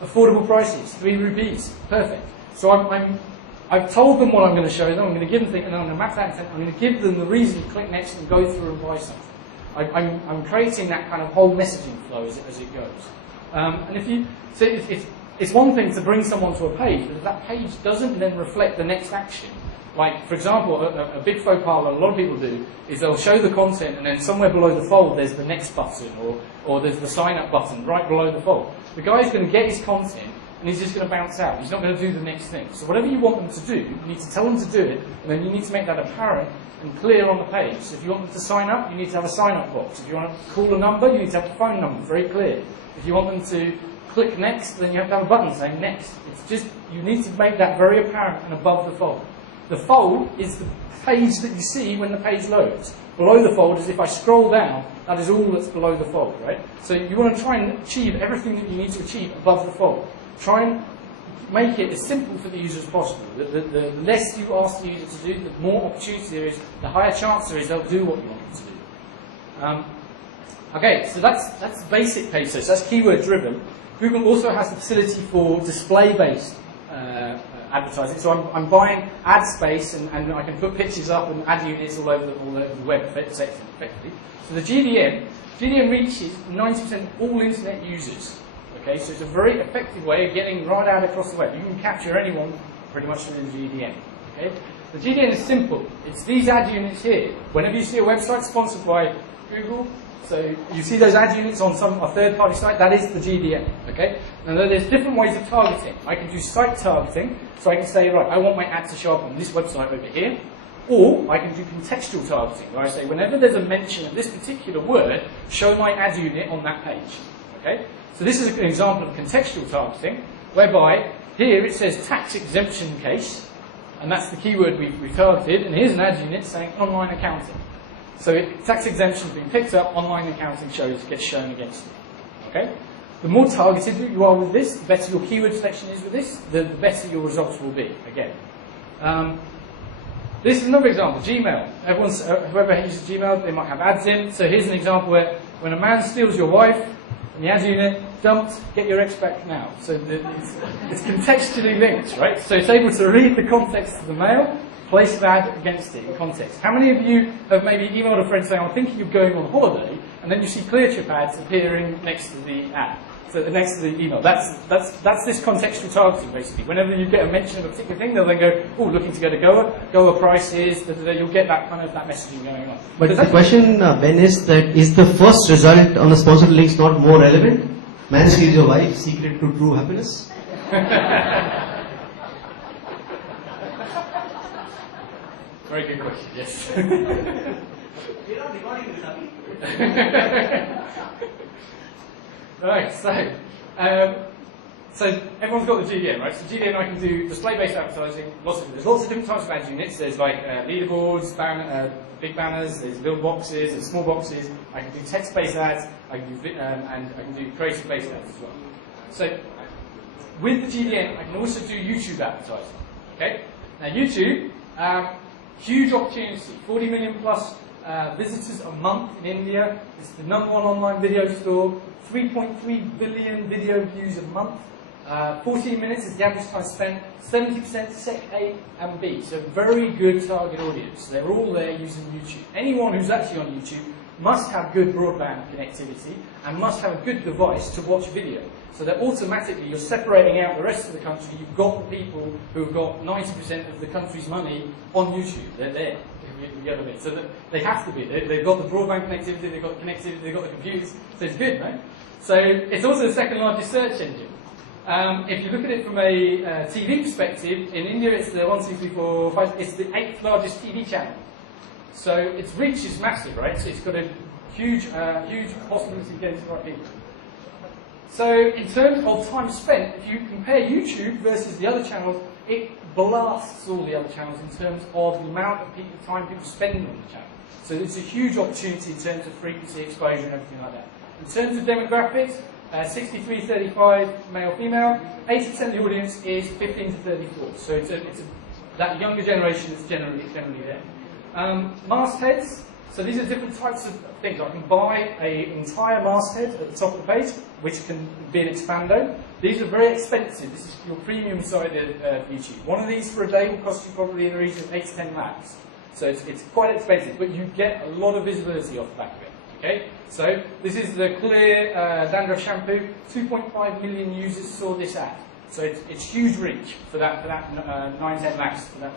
Affordable prices, 3 rupees, perfect. So I've told them what I'm going to show them. I'm going to give them things, and then I'm going to map that intent. I'm going to give them the reason to click next and go through and buy something. I'm creating that kind of whole messaging flow as it goes. And if you so it's one thing to bring someone to a page, but if that page doesn't then reflect the next action. Like, for example, a big faux pas that a lot of people do is they'll show the content, and then somewhere below the fold there's the next button, or there's the sign up button right below the fold. The guy's going to get his content, and he's just going to bounce out. He's not going to do the next thing. So whatever you want them to do, you need to tell them to do it, and then you need to make that apparent and clear on the page. So if you want them to sign up, you need to have a sign up box. If you want to call a number, you need to have a phone number, very clear. If you want them to click next, then you have to have a button saying next. It's just, you need to make that very apparent and above the fold. The fold is the page that you see when the page loads. Below the fold is if I scroll down, that is all that's below the fold, right? So you want to try and achieve everything that you need to achieve above the fold. Try and make it as simple for the user as possible. The less you ask the user to do, the more opportunity there is, the higher chance there is they'll do what you want them to do. Okay, so that's basic page search. That's keyword driven. Google also has the facility for display-based advertising. So I'm buying ad space and I can put pictures up and ad units all over the web effectively. So the GDN reaches 90% of all internet users. Okay, so it's a very effective way of getting right out across the web. You can capture anyone pretty much within GDN. Okay? The GDN is simple. It's these ad units here. Whenever you see a website sponsored by Google, so you see those ad units on a third-party site, that is the GDN. Okay? Now there's different ways of targeting. I can do site targeting, so I can say, right, I want my ad to show up on this website over here. Or I can do contextual targeting, where I say, whenever there's a mention of this particular word, show my ad unit on that page. Okay? So this is an example of contextual targeting, whereby here it says tax exemption case, and that's the keyword we've targeted, and here's an ad unit saying online accounting. So tax exemption has been picked up, online accounting gets shown against it. Okay? The more targeted you are with this, the better your keyword selection is with this, the better your results will be, again. This is another example, Gmail. Whoever uses Gmail, they might have ads in. So here's an example where when a man steals your wife, and the ad unit, dumped, get your ex back now. So it's contextually linked, right? So it's able to read the context of the mail, place an ad against it in context. How many of you have maybe emailed a friend saying, I'm thinking of going on holiday, and then you see ClearChip ads appearing next to the ad, so next to the email. That's this contextual targeting, basically. Whenever you get a mention of a particular thing, they'll then go, oh, looking to go to Goa prices, you'll get that kind of that messaging going on. But the question, Ben, is that is the first result on the sponsored links not more relevant? Man steals your wife, secret to true happiness? Very good question, yes. We're not recording this, are we? Right, so everyone's got the GDN, right? So GDN, I can do display-based advertising. There's lots of different types of ad units. There's like leaderboards, big banners. There's little boxes and small boxes. I can do text-based ads. I can do and I can do creative-based ads as well. So with the GDN, I can also do YouTube advertising. Okay. Now YouTube, huge opportunity. 40 million plus visitors a month in India. It's the #1 online video store. 3.3 billion video views a month. 14 minutes is the average time spent. 70% Sec A and B. So very good target audience. They're all there using YouTube. Anyone who's actually on YouTube must have good broadband connectivity and must have a good device to watch video. So that automatically you're separating out the rest of the country. You've got the people who have got 90% of the country's money on YouTube. They're there. The other bit. So that they have to be. They've got the broadband connectivity, they've got the connectivity, they've got the computers. So it's good, right? So it's also the second largest search engine. If you look at it from a TV perspective, in India it's the 1, 2, 3, 4, 5. It's the 8th largest TV channel. So its reach is massive, right? So it's got a huge possibility of getting to the right people. So in terms of time spent, if you compare YouTube versus the other channels, it blasts all the other channels in terms of the amount of time people spend on the channel. So it's a huge opportunity in terms of frequency, exposure, and everything like that. In terms of demographics, 63-35 male-female, 80% of the audience is 15 to 34. So it's that younger generation is generally there. Mastheads. So these are different types of things. I can buy an entire masthead at the top of the page, which can be an expando. These are very expensive. This is your premium side of YouTube. One of these for a day will cost you probably in the region of 8 to 10 lakhs. So it's quite expensive, but you get a lot of visibility off the back of it. Okay? So this is the clear dandruff shampoo. 2.5 million users saw this ad. So it's huge reach for that 9-10 lakhs for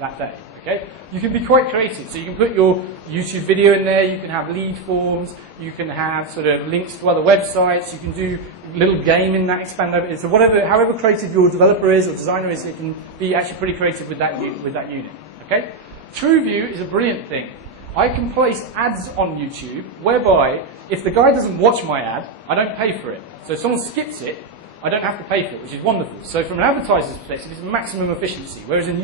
that day. Okay? You can be quite creative. So you can put your YouTube video in there. You can have lead forms. You can have sort of links to other websites. You can do a little game in that expando. So however creative your developer is or designer is, it can be actually pretty creative with that unit. Okay? TrueView is a brilliant thing. I can place ads on YouTube whereby if the guy doesn't watch my ad, I don't pay for it. So if someone skips it, I don't have to pay for it, which is wonderful. So from an advertiser's perspective, it's maximum efficiency. Whereas in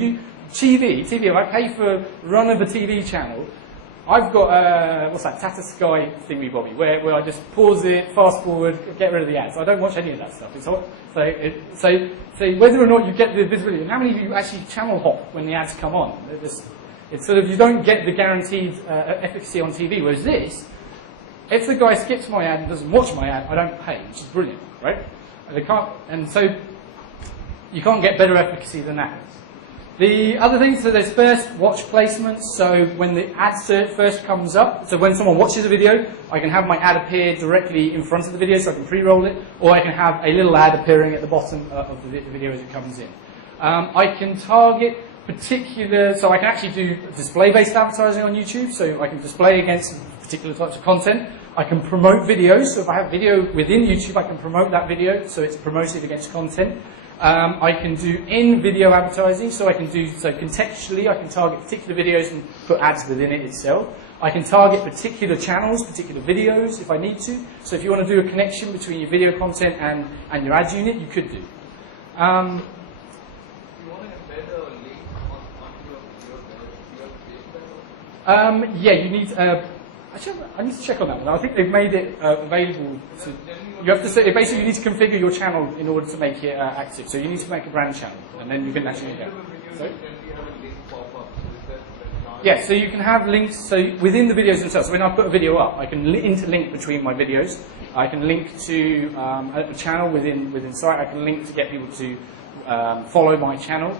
TV, if I pay for run of a TV channel, I've got, what's that, Tata Sky thingy-bobby, where I just pause it, fast forward, get rid of the ads. I don't watch any of that stuff. So whether or not you get the visibility, and how many of you actually channel hop when the ads come on? It's sort of, you don't get the guaranteed efficacy on TV, whereas this, if the guy skips my ad and doesn't watch my ad, I don't pay, which is brilliant, right? And so you can't get better efficacy than that. The other thing, so there's first watch placements. So when the ad cert first comes up, so when someone watches a video, I can have my ad appear directly in front of the video, so I can pre-roll it, or I can have a little ad appearing at the bottom of the video as it comes in. I can target particular, so I can actually do display-based advertising on YouTube, so I can display against particular types of content. I can promote videos, so if I have video within YouTube, I can promote that video, so it's promoted against content. I can do in-video advertising, so contextually I can target particular videos and put ads within it itself. I can target particular channels, particular videos if I need to. So if you want to do a connection between your video content and your ad unit, you could do. You want to embed a link onto your page? Yeah, you need. Actually, I need to check on that one. I think they've made it available to. You have to say, basically you need to configure your channel in order to make it active. So you need to make a brand channel, and then you can actually get. Yeah, so you can have links. So within the videos themselves, so when I put a video up, I can interlink between my videos. I can link to a channel within site. I can link to get people to follow my channel.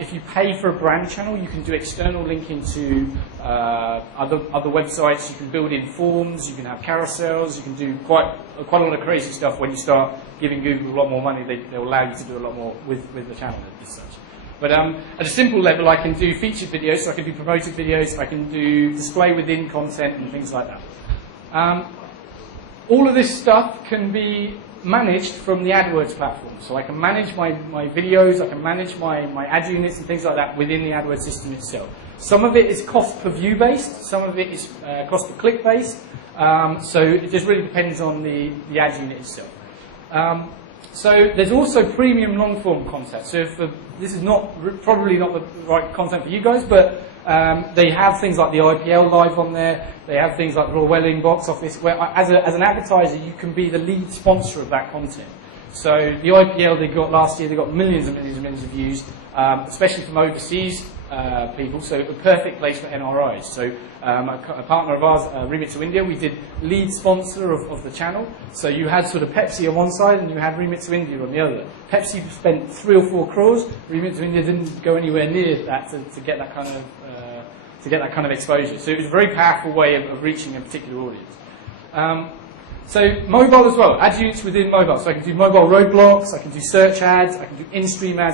If you pay for a brand channel, you can do external linking to other websites. You can build in forms. You can have carousels. You can do quite a lot of crazy stuff. When you start giving Google a lot more money, they'll allow you to do a lot more with the channel as such. But at a simple level, I can do featured videos. So I can do promoted videos. I can do display within content and things like that. All of this stuff can be managed from the AdWords platform. So I can manage my videos, I can manage my ad units and things like that within the AdWords system itself. Some of it is cost per view based, some of it is cost per click based. So it just really depends on the ad unit itself. So there's also premium long form content. So if this is probably not the right content for you guys, but they have things like the IPL live on there. They have things like the Royal Welling box office, where as an advertiser you can be the lead sponsor of that content. So the IPL they got last year, they got millions and millions and millions of views, especially from overseas people. So a perfect place for NRIs. So a partner of ours, Remit to India, we did lead sponsor of the channel. So you had sort of Pepsi on one side and you had Remit to India on the other. Pepsi spent 3 or 4 crores. Remit to India didn't go anywhere near that to get that kind of exposure. So it was a very powerful way of reaching a particular audience. So mobile as well, ad units within mobile. So I can do mobile roadblocks, I can do search ads, I can do in-stream ads.